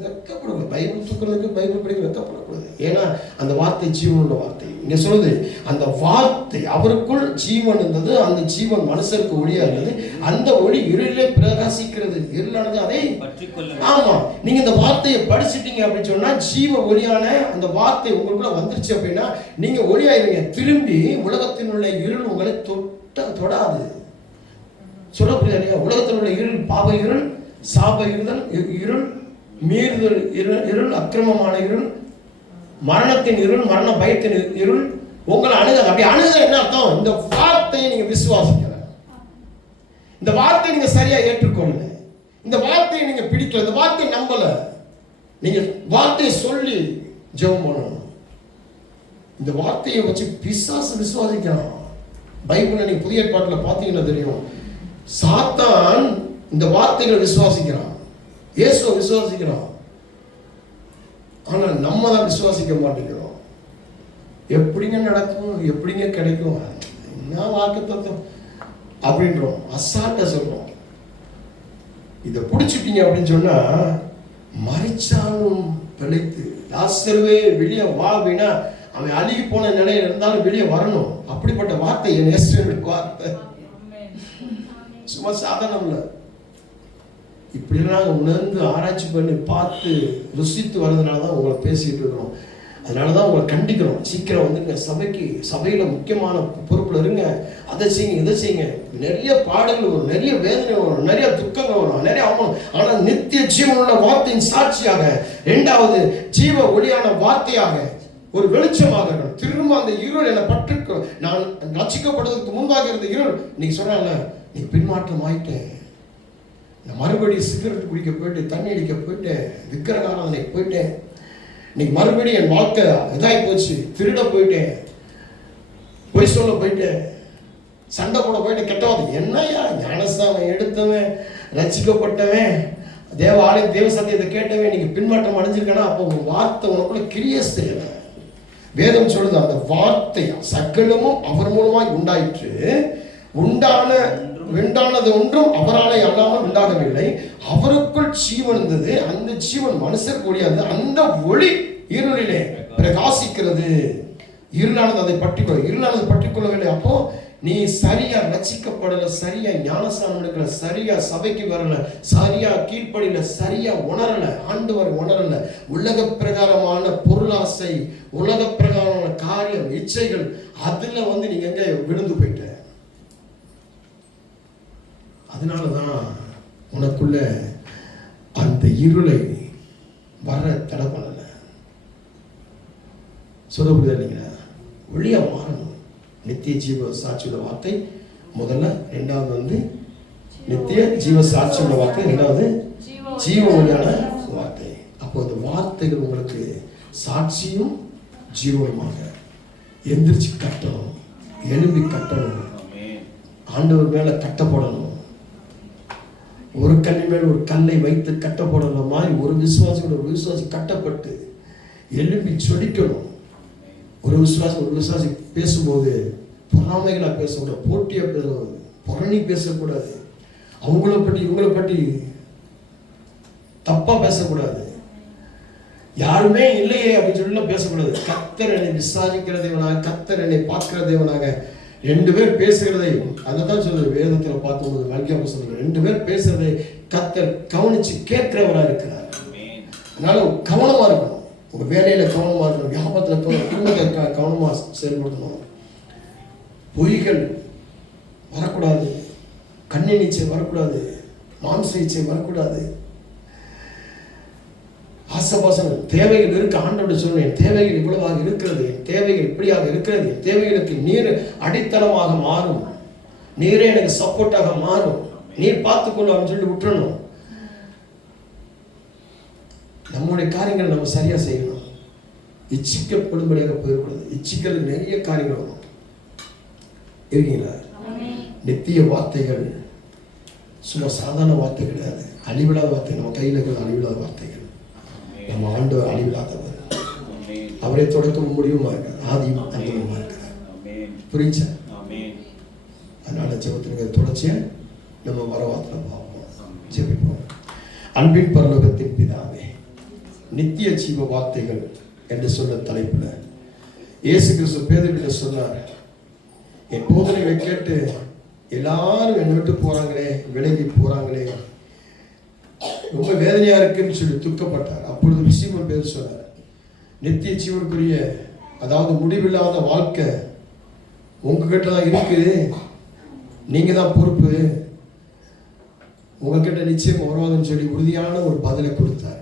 வெக்கப்படக்கூடாது. பைபிள் தூக்குறதுக்கு பைபிள் படிக்க வெக்கப்படக்கூடாது. ஏன்னா அந்த வார்த்தை ஜீவனுள்ள வார்த்தை. இங்க சொல்லுது அந்த வார்த்தை அவருக்குள் ஜீவன் இருந்தது, அந்த ஜீவன் மனுஷருக்கு ஒளியா இருந்தது, அந்த ஒளி இருளிலே பிரகாசிக்கிறது, இருளானது அதை பற்றிக்கொள்ள. ஆமா, நீங்க இந்த வார்த்தையை படிச்சுட்டீங்க அப்படின்னு சொன்னா ஜீவ ஒளியான அந்த வார்த்தை உங்களுக்குள்ள வந்துருச்சு அப்படின்னா நீங்க ஒளியாயிருங்க. திரும்பி உலகத்தில் உள்ள இருள் உங்களை தொடாது. சொல்லக்கூடிய இல்லையா? உலகத்தில் உள்ள இருள், பாவ இருள், சாப இருள், மீறுதல் இருள், அக்கிரமமான இருள், மரணத்தின் இருள், மரண பயத்தின் இருள் உங்களை அணுகாது. அப்படி அணுக என்ன அர்த்தம்? இந்த வார்த்தையை நீங்க விசுவாசிக்கல, இந்த வார்த்தையை நீங்க சரியா ஏற்றுக்கொள்ள, இந்த வார்த்தையை நீங்க பிடிக்கல, இந்த வார்த்தையை நம்பல, நீங்க வார்த்தையை சொல்லி ஜெபம் பண்ணணும். இந்த வார்த்தையை வச்சு பிசாசு விசுவாசிக்கலாம். பைபிள்ல நீங்க புதிய ஏற்பாட்டில் பார்த்தீங்கன்னா தெரியும், சாத்தான் இந்த வார்த்தைகளை விசுவாசிக்கிறான், இயேசுவை விசுவாசிக்கிறான். ஆனா நம்ம தான் விசுவாசிக்க மாட்டேங்கிறோம். எப்படிங்க நடக்கும், எப்படிங்க கிடைக்கும், என்ன வாக்கு தத்துவம் அப்படின்றோம், அசால்ட்டா சொல்றோம். இதை பிடிச்சிட்டீங்க அப்படின்னு சொன்னா மறிச்சாலும் பிழைத்து லாசருவே வெளியே வா அப்படின்னா அவன் அழுகி போன நிலையில இருந்தாலும் வெளியே வரணும். அப்படிப்பட்ட வார்த்தை என் இயேசுவின் வார்த்தை. சும்மா சாதாரணம் இல்லை. இப்படிலாம் உணர்ந்து ஆராய்ச்சி பண்ணி பார்த்து ருசித்து வர்றதுனால தான் உங்களை பேசிட்டு இருக்கிறோம். அதனால தான் உங்களை கண்டிக்கிறோம். சீக்கிரம் வந்துங்க சபைக்கு, சபையில் முக்கியமான பொறுப்பில் இருங்க, அதை செய்யுங்க, இதை செய்யுங்க. நிறைய பாடுகள் வரும், நிறைய வேதனை வரும், நிறைய துக்கங்கள் வரும், நிறைய அவமானம். ஆனால் நித்திய ஜீவனுள்ள வார்த்தையின் சாட்சியாக, 2வது ஜீவ ஒளியான வார்த்தையாக, ஒரு வெளிச்சமாக இருக்கணும். திரும்ப அந்த இருள் என்னை பற்றுக்கு, நான் ரட்சிக்கப்படுவதற்கு முன்பாக இருந்த இருள் இன்னைக்கு சொல்றாங்க, நீ பின்மாற்றம் ஆயிட்டேன், நான் மறுபடியும் சிகரெட் குடிக்க போயிட்டேன், தண்ணி அடிக்க போயிட்டேன், விக்கிரகாராதனைக்கு போயிட்டேன், இன்னைக்கு மறுபடியும் என் வாழ்க்கை இதாகி போச்சு, திருட போயிட்டேன், பொய் சொல்ல போயிட்டேன், சண்டை போட போயிட்டேன், கெட்டவாது. என்னையா ஞானஸ்தானம் எடுத்தவன், ரட்சிக்கப்பட்டவன், தேவ ஆலய தேவ சத்தியத்தை கேட்டவன் நீங்க பின்மாற்றம் அடைஞ்சிருக்கனா, அப்போ உங்க வார்த்தை உனக்குள்ள கிரியை செய்யல. வேதம் சொல்லுது அந்த வார்த்தை சகலமும் அவர் மூலமாய் உண்டாயிற்று, உண்டானது ஒன்றும் அவராலே அல்லாமல் உண்டாகவில்லை, அவருக்குள் ஜீவன் இருந்தது, அந்த ஜீவன் மனுஷருக்கு ஒளியாது, அந்த ஒளி இருளிலே பிரகாசிக்கிறது, இருளானது அதை பற்றிக்கொள்ள, இருளானது பற்றிக்கொள்ளவில்லை. அப்போ நீ சரியா ரட்சிக்கப்படல, சரியா ஞானஸ்நானம் எடுக்கல, சரியா சபைக்கு வரல, சரியா கீழ்ப்படியில, சரியா உணரல, ஆண்டவர் உணரல, உலக பிரகாரமான பொருளாசை, உலக பிரகாரமான காரியம், இச்சைகள், அதுல நீங்க எங்க விழுந்து போயிட்ட. அதனாலதான் உனக்குள்ள அந்த இருளை வர தடை பண்ணல. சொல்ல முடியாது இல்லைங்களா? ஒளியா மாறணும். நித்திய ஜீவ சாட்சியோட வார்த்தை முதல்ல, ரெண்டாவது நித்திய ஜீவ சாட்சியோட வார்த்தை, ரெண்டாவது ஜீவ ஒளியான வார்த்தை. அப்போ இந்த வார்த்தைகள் உங்களுக்கு சாட்சியும் ஜீவனமாக எந்திரிச்சு கட்டணும், எழும்பி கட்டணும், ஆண்டவர் மேல கட்டப்படணும். ஒரு கல்லின் மேல் ஒரு கல்லை வைத்து கட்டப்படல மாதிரி ஒரு விசுவாசி கட்டப்பட்டு எழும்பி சொடிக்கணும். ஒரு விசுவாசி பேசும்போது பொறாமைகளா பேசக்கூடாது, போட்டியா பேசக்கூடாது, புரணி பேசக்கூடாது, அவங்கள பற்றி இவங்களை பற்றி தப்பா பேசக்கூடாது, யாருமே இல்லையே அப்படின்னு சொல்லி பேசக்கூடாது. கர்த்தர் என்னை விசாரிக்கிற தேவனாக, கர்த்தர் என்னை பார்க்கிற தேவனாக, ரெண்டு பேர் பேசுகிறதை, அதான் சொல்லுது வேதத்தில் பார்க்கும்போது மல்கியா புத்தகத்துல 2 பேர் பேசுறதை கர்த்தர் கவனிச்சு கேட்கிறவராக இருக்கிறார். அதனால கவனமா இருக்கணும், உங்க வேலையில கவனமா இருக்கணும், வியாபாரத்துல குடும்பத்தை கவனமா செயல்படணும். பொய்கள் வரக்கூடாது, கண்ணி நிச்சயம் வரக்கூடாது, மாம்ச நிச்சயம் வரக்கூடாது, ஆசபாசங்கள், தேவைகள் இருக்கு. ஆண்டவருடைய சொல்றேன், என் தேவைகள் இவ்வளவாக இருக்கிறது, என் தேவைகள் இப்படியாக இருக்கிறது, என் தேவைகளுக்கு நீர் அடித்தளமாக மாறும், நீரே எனக்கு சப்போர்ட்டாக மாறும், நீர் பார்த்துக்கொள்ள அப்படின்னு சொல்லிட்டு விட்டுறணும். நம்முடைய காரியங்களை நம்ம சரியா செய்யணும். இச்சிக்கப்படும்படியாக போயிடக்கூடாது. இச்சிக்கள் நிறைய காரியங்கள் வரும் இருக்கீங்களா? நித்திய வார்த்தைகள் சும்மா சாதாரண வார்த்தை கிடையாது, அழிவில்லாத வார்த்தை. நம்ம கையில் இருக்கிற அழிவில்லாத வார்த்தைகள். நம்ம ஆண்டவர் அழிவில்லாதவர், அவரே தொடக்கமும் முடிவுமா இருக்கார், ஆதியும் அந்தமுமா இருக்கிறார். புரிஞ்சா? அதனால ஜெபத்தினுடைய தொடர்ச்சியை நம்ம வரவாத்தில் பார்ப்போம், ஜெபிப்போம். அன்பின் பரலோகத்தின் பிதாவே, நித்திய ஜீவ வார்த்தைகள் என்று சொல்ல தலைப்புல இயேசு கிறிஸ்து பேதுருவிட்ட சொன்னார், என் போதனைகளை கேட்டு எல்லாரும் என்னை விட்டு போறாங்களே, விலகி போறாங்களே, ரொம்ப வேதனையா இருக்குன்னு சொல்லி துக்கப்பட்டார். அப்பொழுது சீமோன் பேதுரு சொன்னார், நித்திய ஜீவனுக்குரிய, அதாவது முடிவில்லாத வாழ்க்கை உங்ககிட்ட தான் இருக்குது, நீங்க தான் பொறுப்பு, உங்ககிட்ட நிச்சயம் வருவாங்கன்னு சொல்லி உறுதியான ஒரு பதிலை கொடுத்தார்.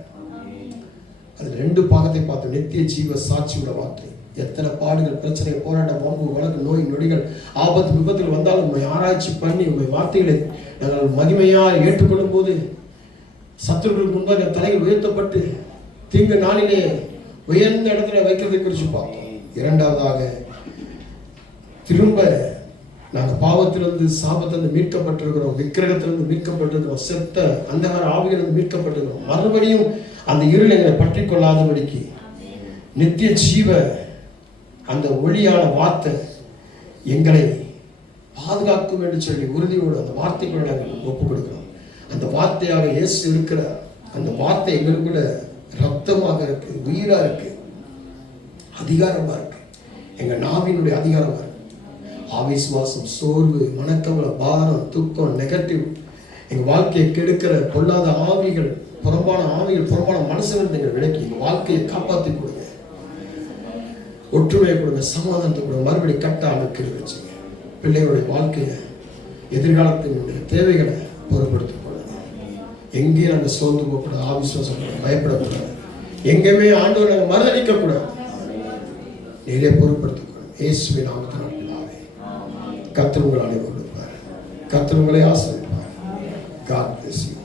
அது 2 பாகத்தை பார்த்தோம். நித்திய ஜீவ சாட்சியோட வார்த்தை. எத்தனை பாடுகள், பிரச்சனை, போராட்டம், வம்பு, வழக்கு, நோய், நொடிகள், ஆபத்து, விபத்துகள் வந்தாலும் உண்மை ஆராய்ச்சி பண்ணி உண்மை வார்த்தைகளை நாங்கள் மகிமையாக ஏற்றுக்கொள்ளும் போது சத்துருக்களுக்கு முன்பாக தலைகள் உயர்த்தப்பட்டு தீங்கு நாளிலே உயர்ந்த இடத்துல வைக்கிறதை குறித்து பார்த்தோம். 2வதாக திரும்ப நாங்கள் பாவத்திலிருந்து, சாபத்திலிருந்து மீட்கப்பட்டிருக்கிறோம், விக்கிரகத்திலிருந்து மீட்கப்பட்டிருக்கிறோம், செத்த அந்தகார ஆவிகளிலிருந்து மீட்கப்பட்டிருக்கிறோம். மறுபடியும் அந்த இருள் எங்களை பற்றி கொள்ளாதபடிக்கு நித்திய ஜீவ அந்த ஒளியான வார்த்தை எங்களை பாதுகாக்கும் என்று சொல்லி உறுதியோடு அந்த வார்த்தைக்குள்ள நாங்கள் ஒப்புக் கொடுக்கிறோம். அந்த வார்த்தையாக இயேசு இருக்கிறார். அந்த வார்த்தை எங்களுக்குள்ள ரத்தமாக இருக்கு, உயிரா இருக்கு, அதிகாரமா இருக்கு, எங்க நாவினுடைய அதிகாரமா இருக்கு. ஆவிசுவாசம், சோர்வு, மனக்கவலை, பாரம், துக்கம், நெகட்டிவ், எங்க வாழ்க்கையை கெடுக்கிற பொல்லாத ஆவிகள், புறம்பான ஆவிகள், புறம்பான மனசுகள் எங்களை விலக்கி எங்க வாழ்க்கையை காப்பாற்றி கொடுங்க, ஒற்றுமையை கொடுங்க, சமாதானத்தை கொடுங்க, மறுபடியும் கட்ட அமைக்க வச்சுங்க. பிள்ளைகளுடைய வாழ்க்கையை, எதிர்காலத்தினுடைய தேவைகளை பொறுப்படுத்திக் கொள்ளுங்க. எங்கேயும் நாங்கள் சோர்ந்து போகக்கூடாது, ஆவிசுவாசம் பயப்படக்கூடாது, எங்கேயுமே ஆண்டவரை நாங்கள் மறுதளிக்க கூடாது. நீரே பொறுப்படுத்திக் கொள்ளுங்க. இயேசுவின் நாமத்தினால் பிதாவே. கர்த்தர் உங்களை அனைவரும் கொடுப்பார். கர்த்தர் உங்களை ஆசீர்வதிப்பார். God bless you.